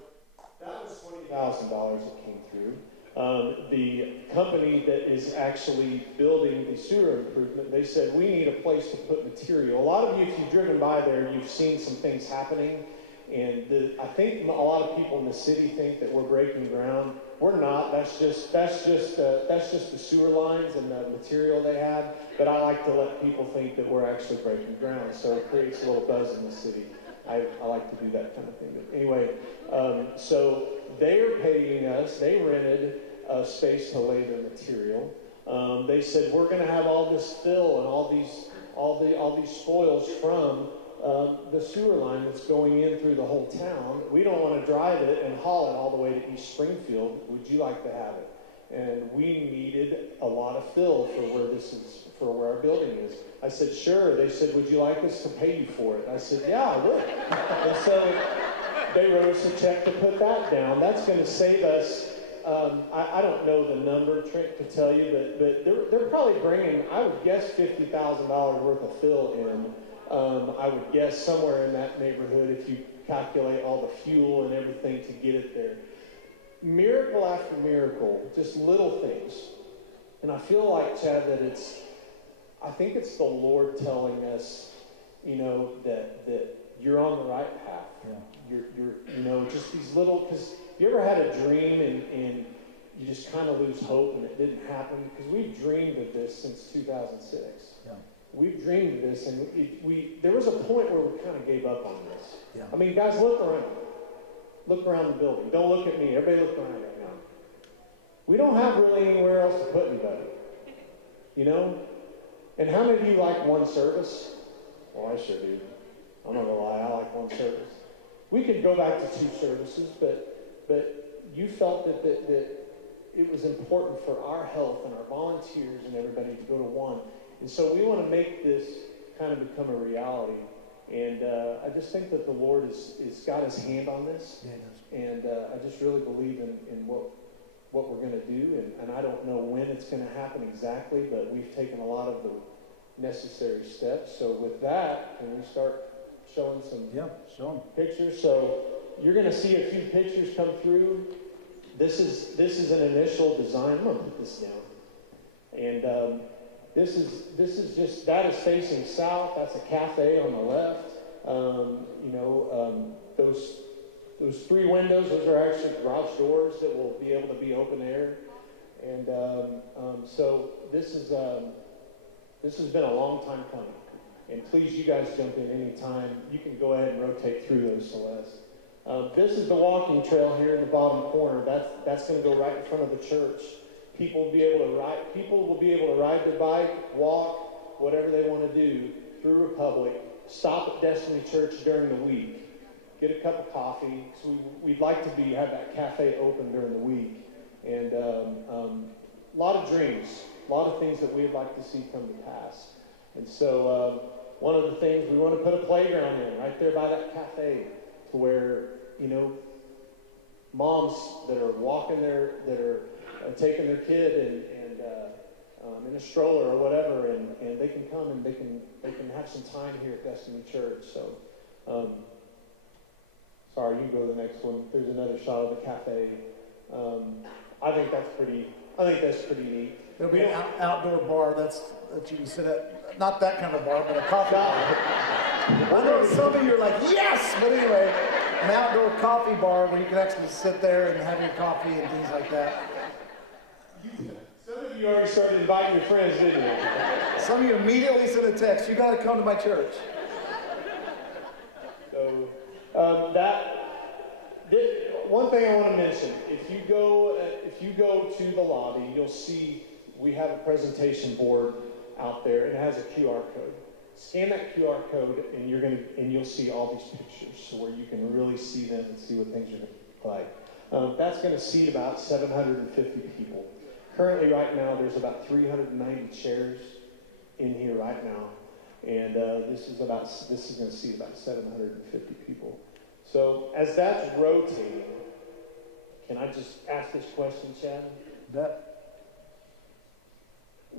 that was $20,000 that came through. The company that is actually building the sewer improvement, they said, "We need a place to put material." A lot of you, if you've driven by there, you've seen some things happening. And I think a lot of people in the city think that we're breaking ground. We're not. That's just the sewer lines and the material they have. But I like to let people think that we're actually breaking ground, so it creates a little buzz in the city. I like to do that kind of thing. But anyway, so they're paying us. They rented a space to lay their material. They said, "We're going to have all this fill and all these spoils from the sewer line that's going in through the whole town. We don't want to drive it and haul it all the way to East Springfield. Would you like to have it?" And we needed a lot of fill for where our building is. I said, "Sure." They said, "Would you like us to pay you for it?" I said, "Yeah, I would." And so they wrote us a check to put that down. That's going to save us. I don't know the number, Trent, to tell you, but they're probably bringing, I would guess, $50,000 worth of fill in. I would guess somewhere in that neighborhood if you calculate all the fuel and everything to get it there. Miracle after miracle, just little things. And I feel like, Chad, that I think it's the Lord telling us, that you're on the right path. Yeah. You're just these little, because you ever had a dream and you just kind of lose hope and it didn't happen? Because we've dreamed of this since 2006. Yeah. We've dreamed of this, and there was a point where we kind of gave up on this. Yeah. I mean, guys, look around. Look around the building. Don't look at me. Everybody look around right now. We don't have really anywhere else to put anybody. And how many of you like one service? Well, I sure do. I'm not going to lie. I like one service. We could go back to 2 services, but you felt that it was important for our health and our volunteers and everybody to go to one. And so we want to make this kind of become a reality. And I just think that the Lord has got his hand on this. Yeah, and I just really believe in what we're going to do. And I don't know when it's going to happen exactly, but we've taken a lot of the necessary steps. So with that, can we start showing some pictures? So you're going to see a few pictures come through. This is an initial design. I'm going to put this down. And this is just, that is facing south. That's a cafe on the left. Those 3 windows, those are actually garage doors that will be able to be open air. And so this has been a long time coming. And please, you guys jump in any time. You can go ahead and rotate through those, Celeste. This is the walking trail here in the bottom corner. That's going to go right in front of the church. People will be able to ride their bike, walk, whatever they want to do through Republic, stop at Destiny Church during the week, get a cup of coffee. So we'd like to have that cafe open during the week. And a lot of dreams, a lot of things that we'd like to see come to pass. And so one of the things, we want to put a playground in right there by that cafe to where, moms that are walking there, that are taking their kid and in a stroller or whatever, and they can come and they can have some time here at Destiny Church. So Sorry, you go to the next one. There's another shot of the cafe. I think that's pretty neat. There'll be an outdoor bar that you can sit at, not that kind of bar, but a coffee bar. I know some of you are like, yes! But anyway, an outdoor coffee bar where you can actually sit there and have your coffee and things like that. Some of you already started inviting your friends, didn't you? Some of you immediately sent a text, you got to come to my church. So one thing I want to mention: if you go to the lobby, you'll see we have a presentation board out there. It has a QR code. Scan that QR code, and you'll see all these pictures, so where you can really see them and see what things are going to look like. That's going to seat about 750 people. Currently, right now, there's about 390 chairs in here right now, and this is going to seat about 750 people. So as that's rotating, can I just ask this question, Chad? Bet.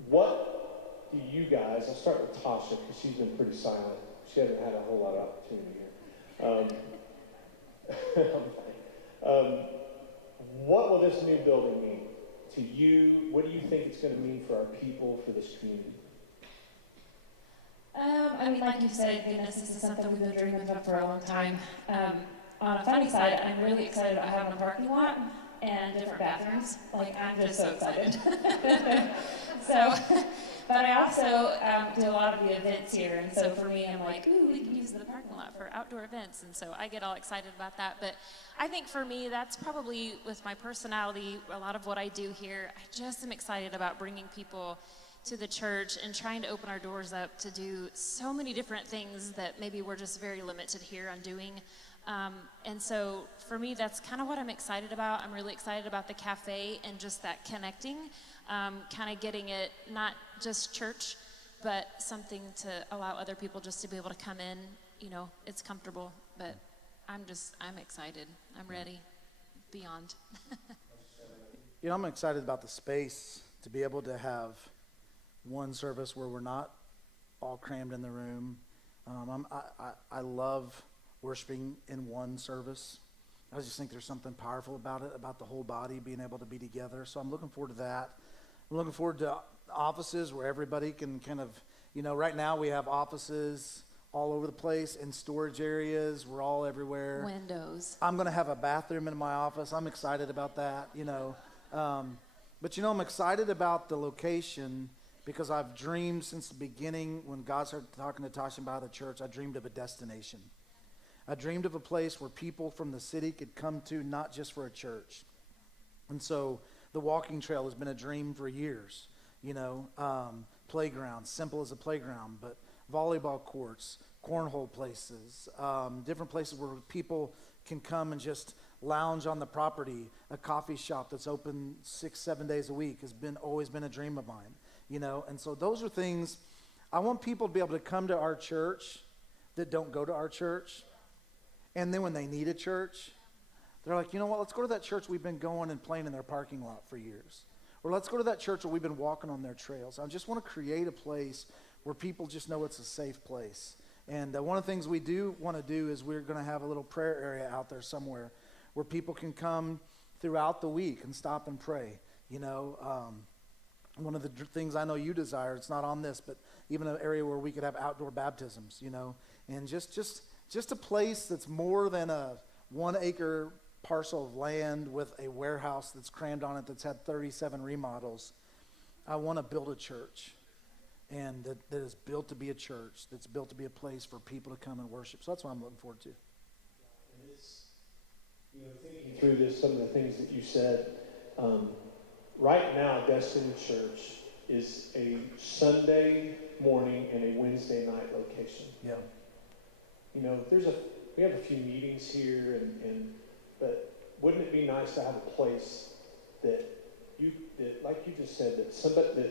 What do you guys, I'll start with Tasha, because she's been pretty silent. She hasn't had a whole lot of opportunity here. What will this new building mean to you? What do you think it's going to mean for our people, for this community? I mean, like you said, goodness, this is something we've been dreaming of for a long time. On a funny side, I'm really excited about having a parking lot and different bathrooms. Like, I'm just so excited. But I also do a lot of the events here, and so for me, I'm like, ooh, we can use the parking lot for outdoor events, and so I get all excited about that. But I think for me, that's probably, with my personality, a lot of what I do here. I just am excited about bringing people to the church and trying to open our doors up to do so many different things that maybe we're just very limited here on doing. And so for me, that's kind of what I'm excited about. I'm really excited about the cafe and just that connecting, kind of getting it not just church, but something to allow other people just to be able to come in. You know, it's comfortable, but I'm excited. I'm ready. Beyond. You know, I'm excited about the space to be able to have one service where we're not all crammed in the room. I love worshiping in one service. I just think there's something powerful about it, about the whole body being able to be together. So I'm looking forward to that. I'm looking forward to offices where everybody can kind of, you know, right now we have offices all over the place in storage areas. We're all everywhere. Windows. I'm going to have a bathroom in my office. I'm excited about that, you know. But, you know, I'm excited about the location because I've dreamed since the beginning when God started talking to Tasha about the church, I dreamed of a destination. I dreamed of a place where people from the city could come to, not just for a church. And so the walking trail has been a dream for years, you know, playgrounds, simple as a playground, but volleyball courts, cornhole places, different places where people can come and just lounge on the property. A coffee shop that's open 6-7 days a week has always been a dream of mine, you know. And so those are things, I want people to be able to come to our church that don't go to our church. And then when they need a church, they're like, you know what, let's go to that church we've been going and playing in their parking lot for years. Or let's go to that church where we've been walking on their trails. I just want to create a place where people just know it's a safe place. And one of the things we do want to do is we're going to have a little prayer area out there somewhere where people can come throughout the week and stop and pray. You know, one of the things I know you desire, it's not on this, but even an area where we could have outdoor baptisms, you know, and just a place that's more than a 1 acre parcel of land with a warehouse that's crammed on it that's had 37 remodels. I want to build a church, and that is built to be a church, that's built to be a place for people to come and worship. So that's what I'm looking forward to. And it's, you know, thinking through this, some of the things that you said, right now, Destiny Church is a Sunday morning and a Wednesday night location. Yeah. You know, we have a few meetings here, but wouldn't it be nice to have a place that like you just said, that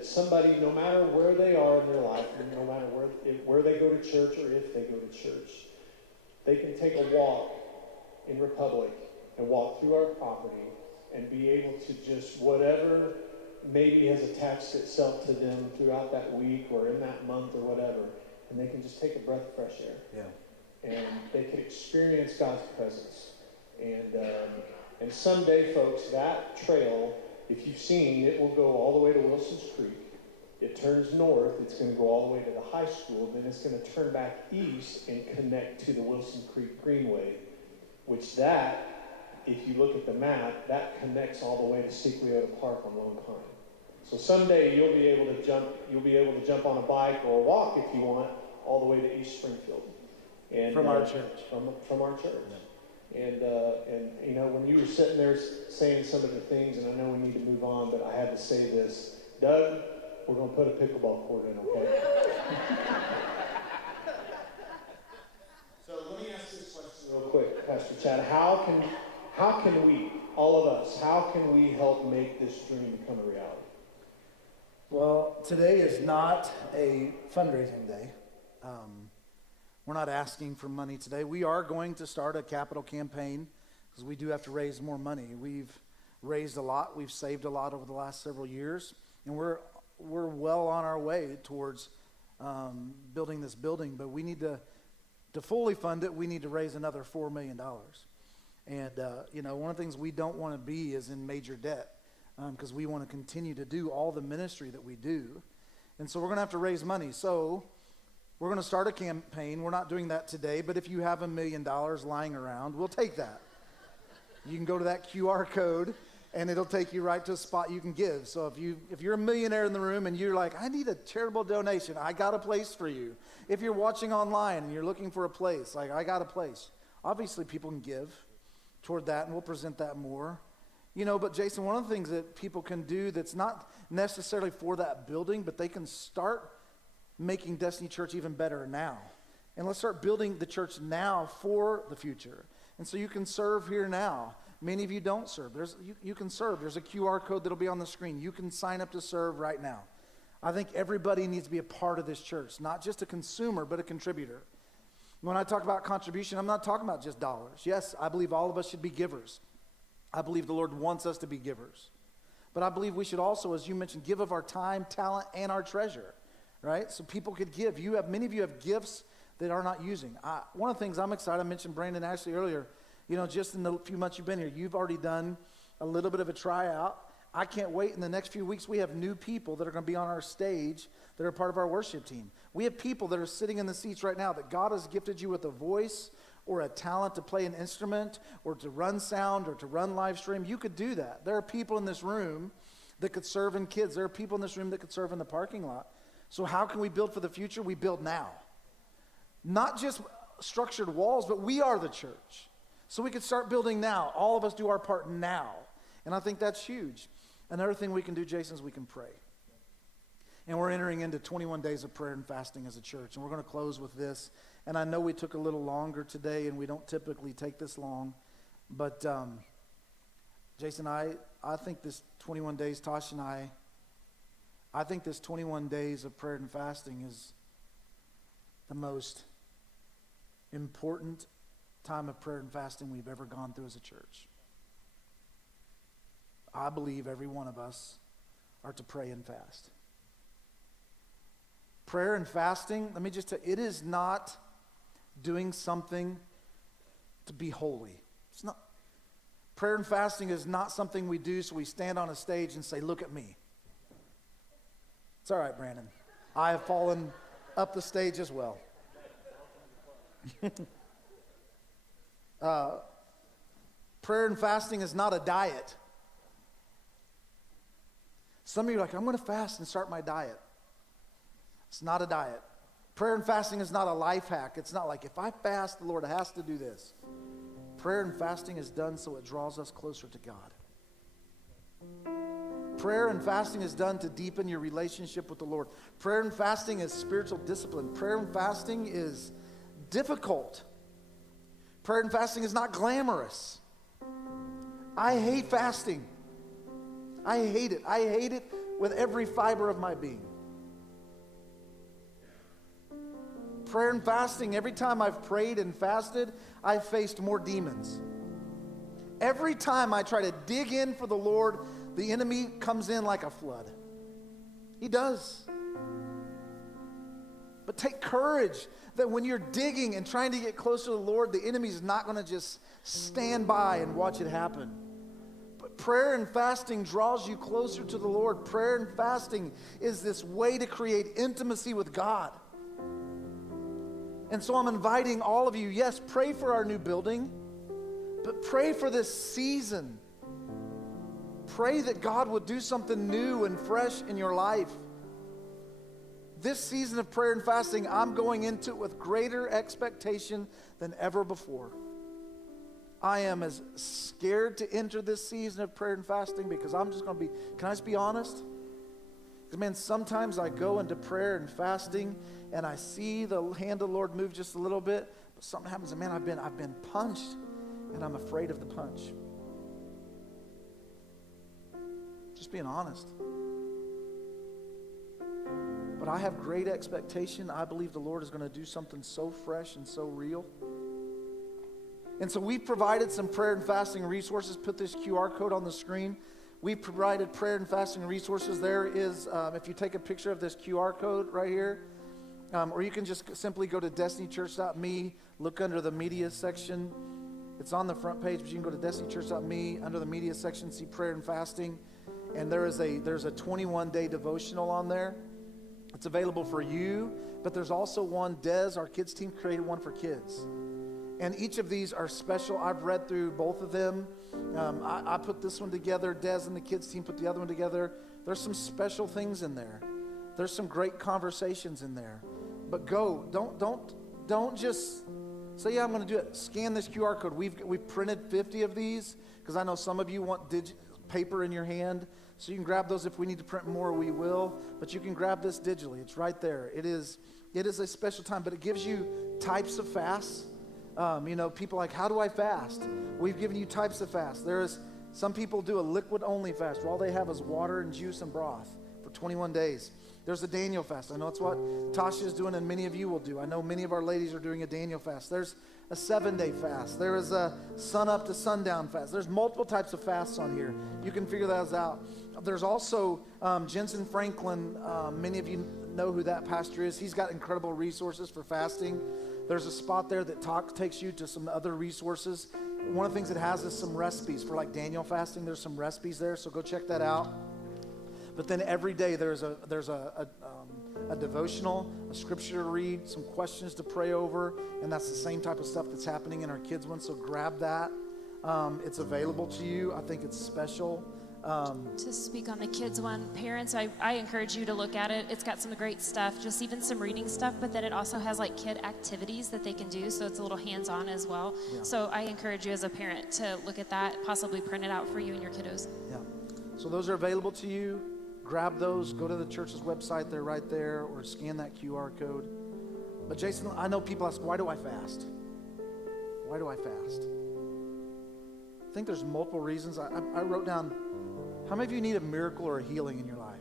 somebody, no matter where they are in their life, and no matter where they go to church or if they go to church, they can take a walk in Republic and walk through our property and be able to just whatever maybe has attached itself to them throughout that week or in that month or whatever, and they can just take a breath of fresh air. Yeah. And they can experience God's presence. And someday, folks, that trail, if you've seen, it will go all the way to Wilson's Creek. It turns north, it's going to go all the way to the high school, then it's going to turn back east and connect to the Wilson Creek Greenway, which that, if you look at the map, that connects all the way to Sequoia Park on Lone Pine. So someday you'll be able to jump on a bike or walk if you want, all the way to East Springfield. And From our church. From our church. And you know, when you were sitting there saying some of the things, and I know we need to move on, but I had to say this. Doug, we're going to put a pickleball court in, okay? So let me ask this question real quick, Pastor Chad. How can we, all of us, how can we help make this dream become a reality? Well, today is not a fundraising day. We're not asking for money today. We are going to start a capital campaign because we do have to raise more money. We've raised a lot. We've saved a lot over the last several years, and we're well on our way towards building this building. But we need to fully fund it. We need to raise another $4 million. And you know, one of the things we don't want to be is in major debt because we want to continue to do all the ministry that we do. And so we're going to have to raise money. So we're going to start a campaign. We're not doing that today, but if you have $1 million lying around, we'll take that. You can go to that QR code, and it'll take you right to a spot you can give. So if you're a millionaire in the room and you're like, I need a charitable donation, I got a place for you. If you're watching online and you're looking for a place, like I got a place. Obviously, people can give toward that, and we'll present that more. You know, but Jason, one of the things that people can do that's not necessarily for that building, but they can start making Destiny Church even better now. And let's start building the church now for the future. And so you can serve here now. Many of you don't serve. You can serve. There's a QR code that'll be on the screen. You can sign up to serve right now. I think everybody needs to be a part of this church, not just a consumer, but a contributor. When I talk about contribution, I'm not talking about just dollars. Yes, I believe all of us should be givers. I believe the Lord wants us to be givers. But I believe we should also, as you mentioned, give of our time, talent, and our treasure. Right? So people could give. Many of you have gifts that are not using. One of the things I'm excited, I mentioned Brandon Ashley earlier, you know, just in the few months you've been here, you've already done a little bit of a tryout. I can't wait. In the next few weeks, we have new people that are going to be on our stage that are part of our worship team. We have people that are sitting in the seats right now that God has gifted you with a voice or a talent to play an instrument or to run sound or to run live stream. You could do that. There are people in this room that could serve in kids. There are people in this room that could serve in the parking lot. So how can we build for the future? We build now. Not just structured walls, but we are the church. So we can start building now. All of us do our part now. And I think that's huge. Another thing we can do, Jason, is we can pray. And we're entering into 21 days of prayer and fasting as a church. And we're going to close with this. And I know we took a little longer today, and we don't typically take this long. But, Jason, I think this 21 days, Tosh and I think this 21 days of prayer and fasting is the most important time of prayer and fasting we've ever gone through as a church. I believe every one of us are to pray and fast. Prayer and fasting, let me just tell you, it is not doing something to be holy. It's not. Prayer and fasting is not something we do so we stand on a stage and say, look at me. It's all right, Brandon. I have fallen up the stage as well. Prayer and fasting is not a diet. Some of you are like, I'm going to fast and start my diet. It's not a diet. Prayer and fasting is not a life hack. It's not like, if I fast, the Lord has to do this. Prayer and fasting is done so it draws us closer to God. Prayer and fasting is done to deepen your relationship with the Lord. Prayer and fasting is spiritual discipline. Prayer and fasting is difficult. Prayer and fasting is not glamorous. I hate fasting. I hate it. I hate it with every fiber of my being. Prayer and fasting, every time I've prayed and fasted, I've faced more demons. Every time I try to dig in for the Lord, the enemy comes in like a flood. He does. But take courage that when you're digging and trying to get closer to the Lord, the enemy's not going to just stand by and watch it happen. But prayer and fasting draws you closer to the Lord. Prayer and fasting is this way to create intimacy with God. And so I'm inviting all of you, yes, pray for our new building, but pray for this season. Pray that God would do something new and fresh in your life. This season of prayer and fasting, I'm going into it with greater expectation than ever before. I am as scared to enter this season of prayer and fasting because I'm just going to be, can I just be honest? Because, man, sometimes I go into prayer and fasting and I see the hand of the Lord move just a little bit, but something happens and, man, I've been punched and I'm afraid of the punch. Just being honest. But I have great expectation. I believe the Lord is going to do something so fresh and so real. And so we provided some prayer and fasting resources. Put this QR code on the screen. We provided prayer and fasting resources. There is, if you take a picture of this QR code right here, or you can just simply go to destinychurch.me, look under the media section. It's on the front page, but you can go to destinychurch.me, under the media section, see prayer and fasting. And there's a 21-day devotional on there. It's available for you, but there's also one, Des, our kids team, created one for kids. And each of these are special. I've read through both of them. I put this one together. Des and the kids team put the other one together. There's some special things in there. There's some great conversations in there. But go, don't just say, yeah, I'm going to do it. Scan this QR code. We've printed 50 of these because I know some of you want paper in your hand. So you can grab those. If we need to print more, we will. But you can grab this digitally. It's right there. It is a special time, but it gives you types of fasts. People like, how do I fast? We've given you types of fast. Some people do a liquid-only fast where all they have is water and juice and broth for 21 days. There's a Daniel fast. I know it's what Tasha is doing and many of you will do. I know many of our ladies are doing a Daniel fast. There's a 7-day fast. There is a sun up to sundown fast. There's multiple types of fasts on here. You can figure those out. There's also Jensen Franklin. Many of you know who that pastor is. He's got incredible resources for fasting. There's a spot there that takes you to some other resources. One of the things it has is some recipes for like Daniel fasting. There's some recipes there, so go check that out. But then every day there's a devotional, a scripture to read, some questions to pray over, and that's the same type of stuff that's happening in our kids' one. So grab that. It's available to you. I think it's special. To speak on the kids one, parents, I encourage you to look at it. It's got some great stuff, just even some reading stuff, but then it also has like kid activities that they can do, so it's a little hands-on as well. Yeah. So I encourage you as a parent to look at that, possibly print it out for you and your kiddos. Yeah. So those are available to you. Grab those, go to the church's website, they're right there, or scan that QR code. But Jason, I know people ask, why do I fast? Why do I fast? I think there's multiple reasons. I wrote down, how many of you need a miracle or a healing in your life?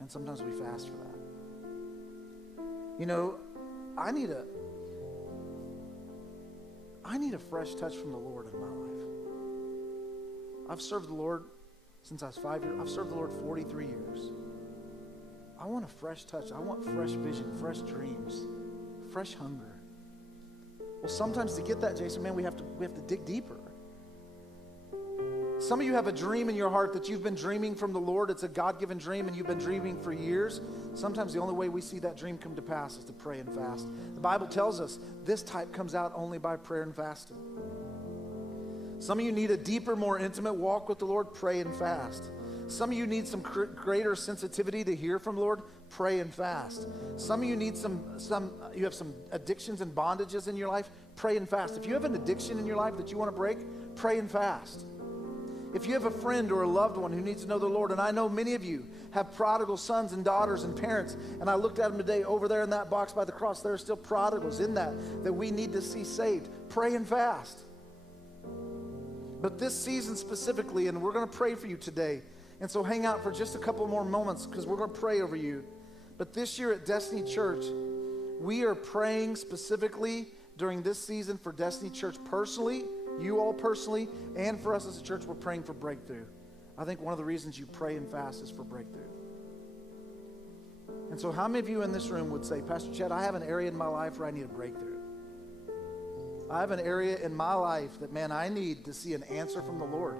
And sometimes we fast for that. You know, I need a fresh touch from the Lord in my life. I've served the Lord since I was 5 years. I've served the Lord 43 years. I want a fresh touch. I want fresh vision, fresh dreams, fresh hunger. Well, sometimes to get that, Jason, man, we have to dig deeper. Some of you have a dream in your heart that you've been dreaming from the Lord. It's a God-given dream, and you've been dreaming for years. Sometimes the only way we see that dream come to pass is to pray and fast. The Bible tells us this type comes out only by prayer and fasting. Some of you need a deeper, more intimate walk with the Lord. Pray and fast. Some of you need some greater sensitivity to hear from the Lord. Pray and fast. Some of you need you have some addictions and bondages in your life. Pray and fast. If you have an addiction in your life that you want to break, pray and fast. If you have a friend or a loved one who needs to know the Lord, and I know many of you have prodigal sons and daughters and parents, and I looked at them today over there in that box by the cross, there are still prodigals in that we need to see saved. Pray and fast. But this season specifically, and we're going to pray for you today, and so hang out for just a couple more moments because we're going to pray over you. But this year at Destiny Church, we are praying specifically during this season for Destiny Church personally, you all personally, and for us as a church, we're praying for breakthrough. I think one of the reasons you pray and fast is for breakthrough. And so how many of you in this room would say, Pastor Chad, I have an area in my life where I need a breakthrough. I have an area in my life that, man, I need to see an answer from the Lord.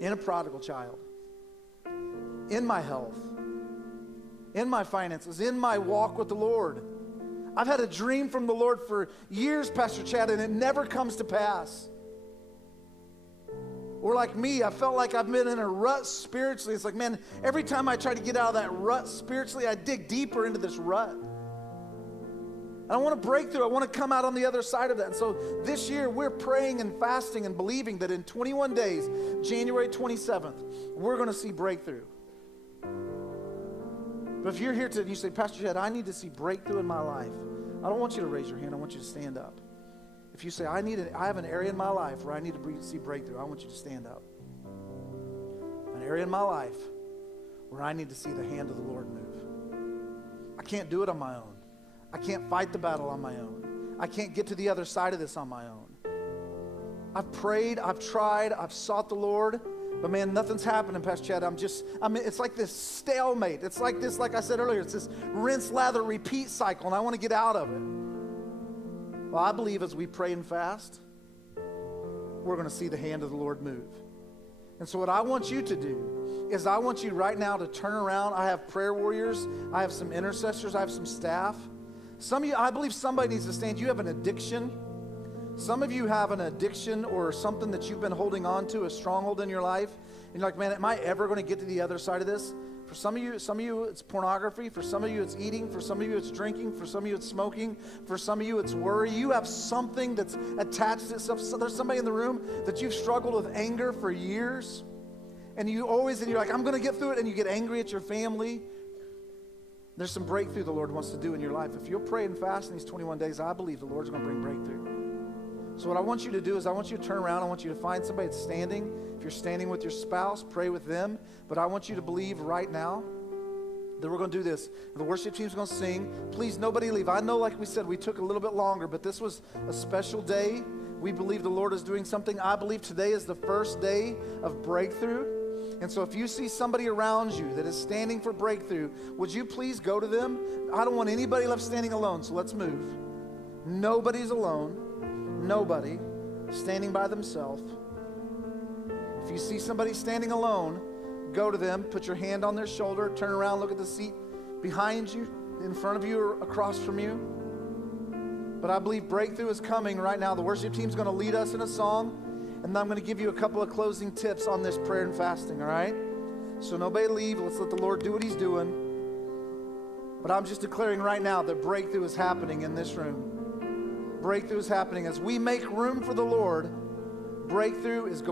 In a prodigal child. In my health. In my finances. In my walk with the Lord. I've had a dream from the Lord for years, Pastor Chad, and it never comes to pass. Or like me, I felt like I've been in a rut spiritually. It's like, man, every time I try to get out of that rut spiritually, I dig deeper into this rut. And I want to break through. I want to come out on the other side of that. And so this year, we're praying and fasting and believing that in 21 days, January 27th, we're going to see breakthrough. But if you're here today and you say, Pastor Chad, I need to see breakthrough in my life, I don't want you to raise your hand. I want you to stand up. If you say, I have an area in my life where I need to see breakthrough, I want you to stand up. An area in my life where I need to see the hand of the Lord move. I can't do it on my own. I can't fight the battle on my own. I can't get to the other side of this on my own. I've prayed, I've tried, I've sought the Lord, but man, nothing's happening, Pastor Chad. It's like this stalemate. It's like this, like I said earlier, it's this rinse, lather, repeat cycle, and I want to get out of it. Well, I believe as we pray and fast, we're going to see the hand of the Lord move. And so what I want you to do is I want you right now to turn around. I have prayer warriors. I have some intercessors. I have some staff. Some of you, I believe somebody needs to stand. You have an addiction. Some of you have an addiction or something that you've been holding on to, a stronghold in your life. And you're like, man, am I ever going to get to the other side of this? For some of you, it's pornography. For some of you, it's eating. For some of you, it's drinking. For some of you, it's smoking. For some of you, it's worry. You have something that's attached to itself. So there's somebody in the room that you've struggled with anger for years. And you're like, I'm going to get through it. And you get angry at your family. There's some breakthrough the Lord wants to do in your life. If you'll pray and fast in these 21 days, I believe the Lord's going to bring breakthrough. So what I want you to do is I want you to turn around. I want you to find somebody that's standing. If you're standing with your spouse, pray with them. But I want you to believe right now that we're going to do this. The worship team's going to sing. Please, nobody leave. I know, like we said, we took a little bit longer, but this was a special day. We believe the Lord is doing something. I believe today is the first day of breakthrough. And so if you see somebody around you that is standing for breakthrough, would you please go to them? I don't want anybody left standing alone, so let's move. Nobody's alone. Nobody standing by themselves. If you see somebody standing alone, go to them, put your hand on their shoulder, turn around, look at the seat behind you, in front of you, or across from you. But I believe breakthrough is coming right now. The worship team's going to lead us in a song, and I'm going to give you a couple of closing tips on this prayer and fasting, all right? So nobody leave. Let's let the Lord do what he's doing. But I'm just declaring right now that breakthrough is happening in this room. Breakthrough is happening. As we make room for the Lord, breakthrough is going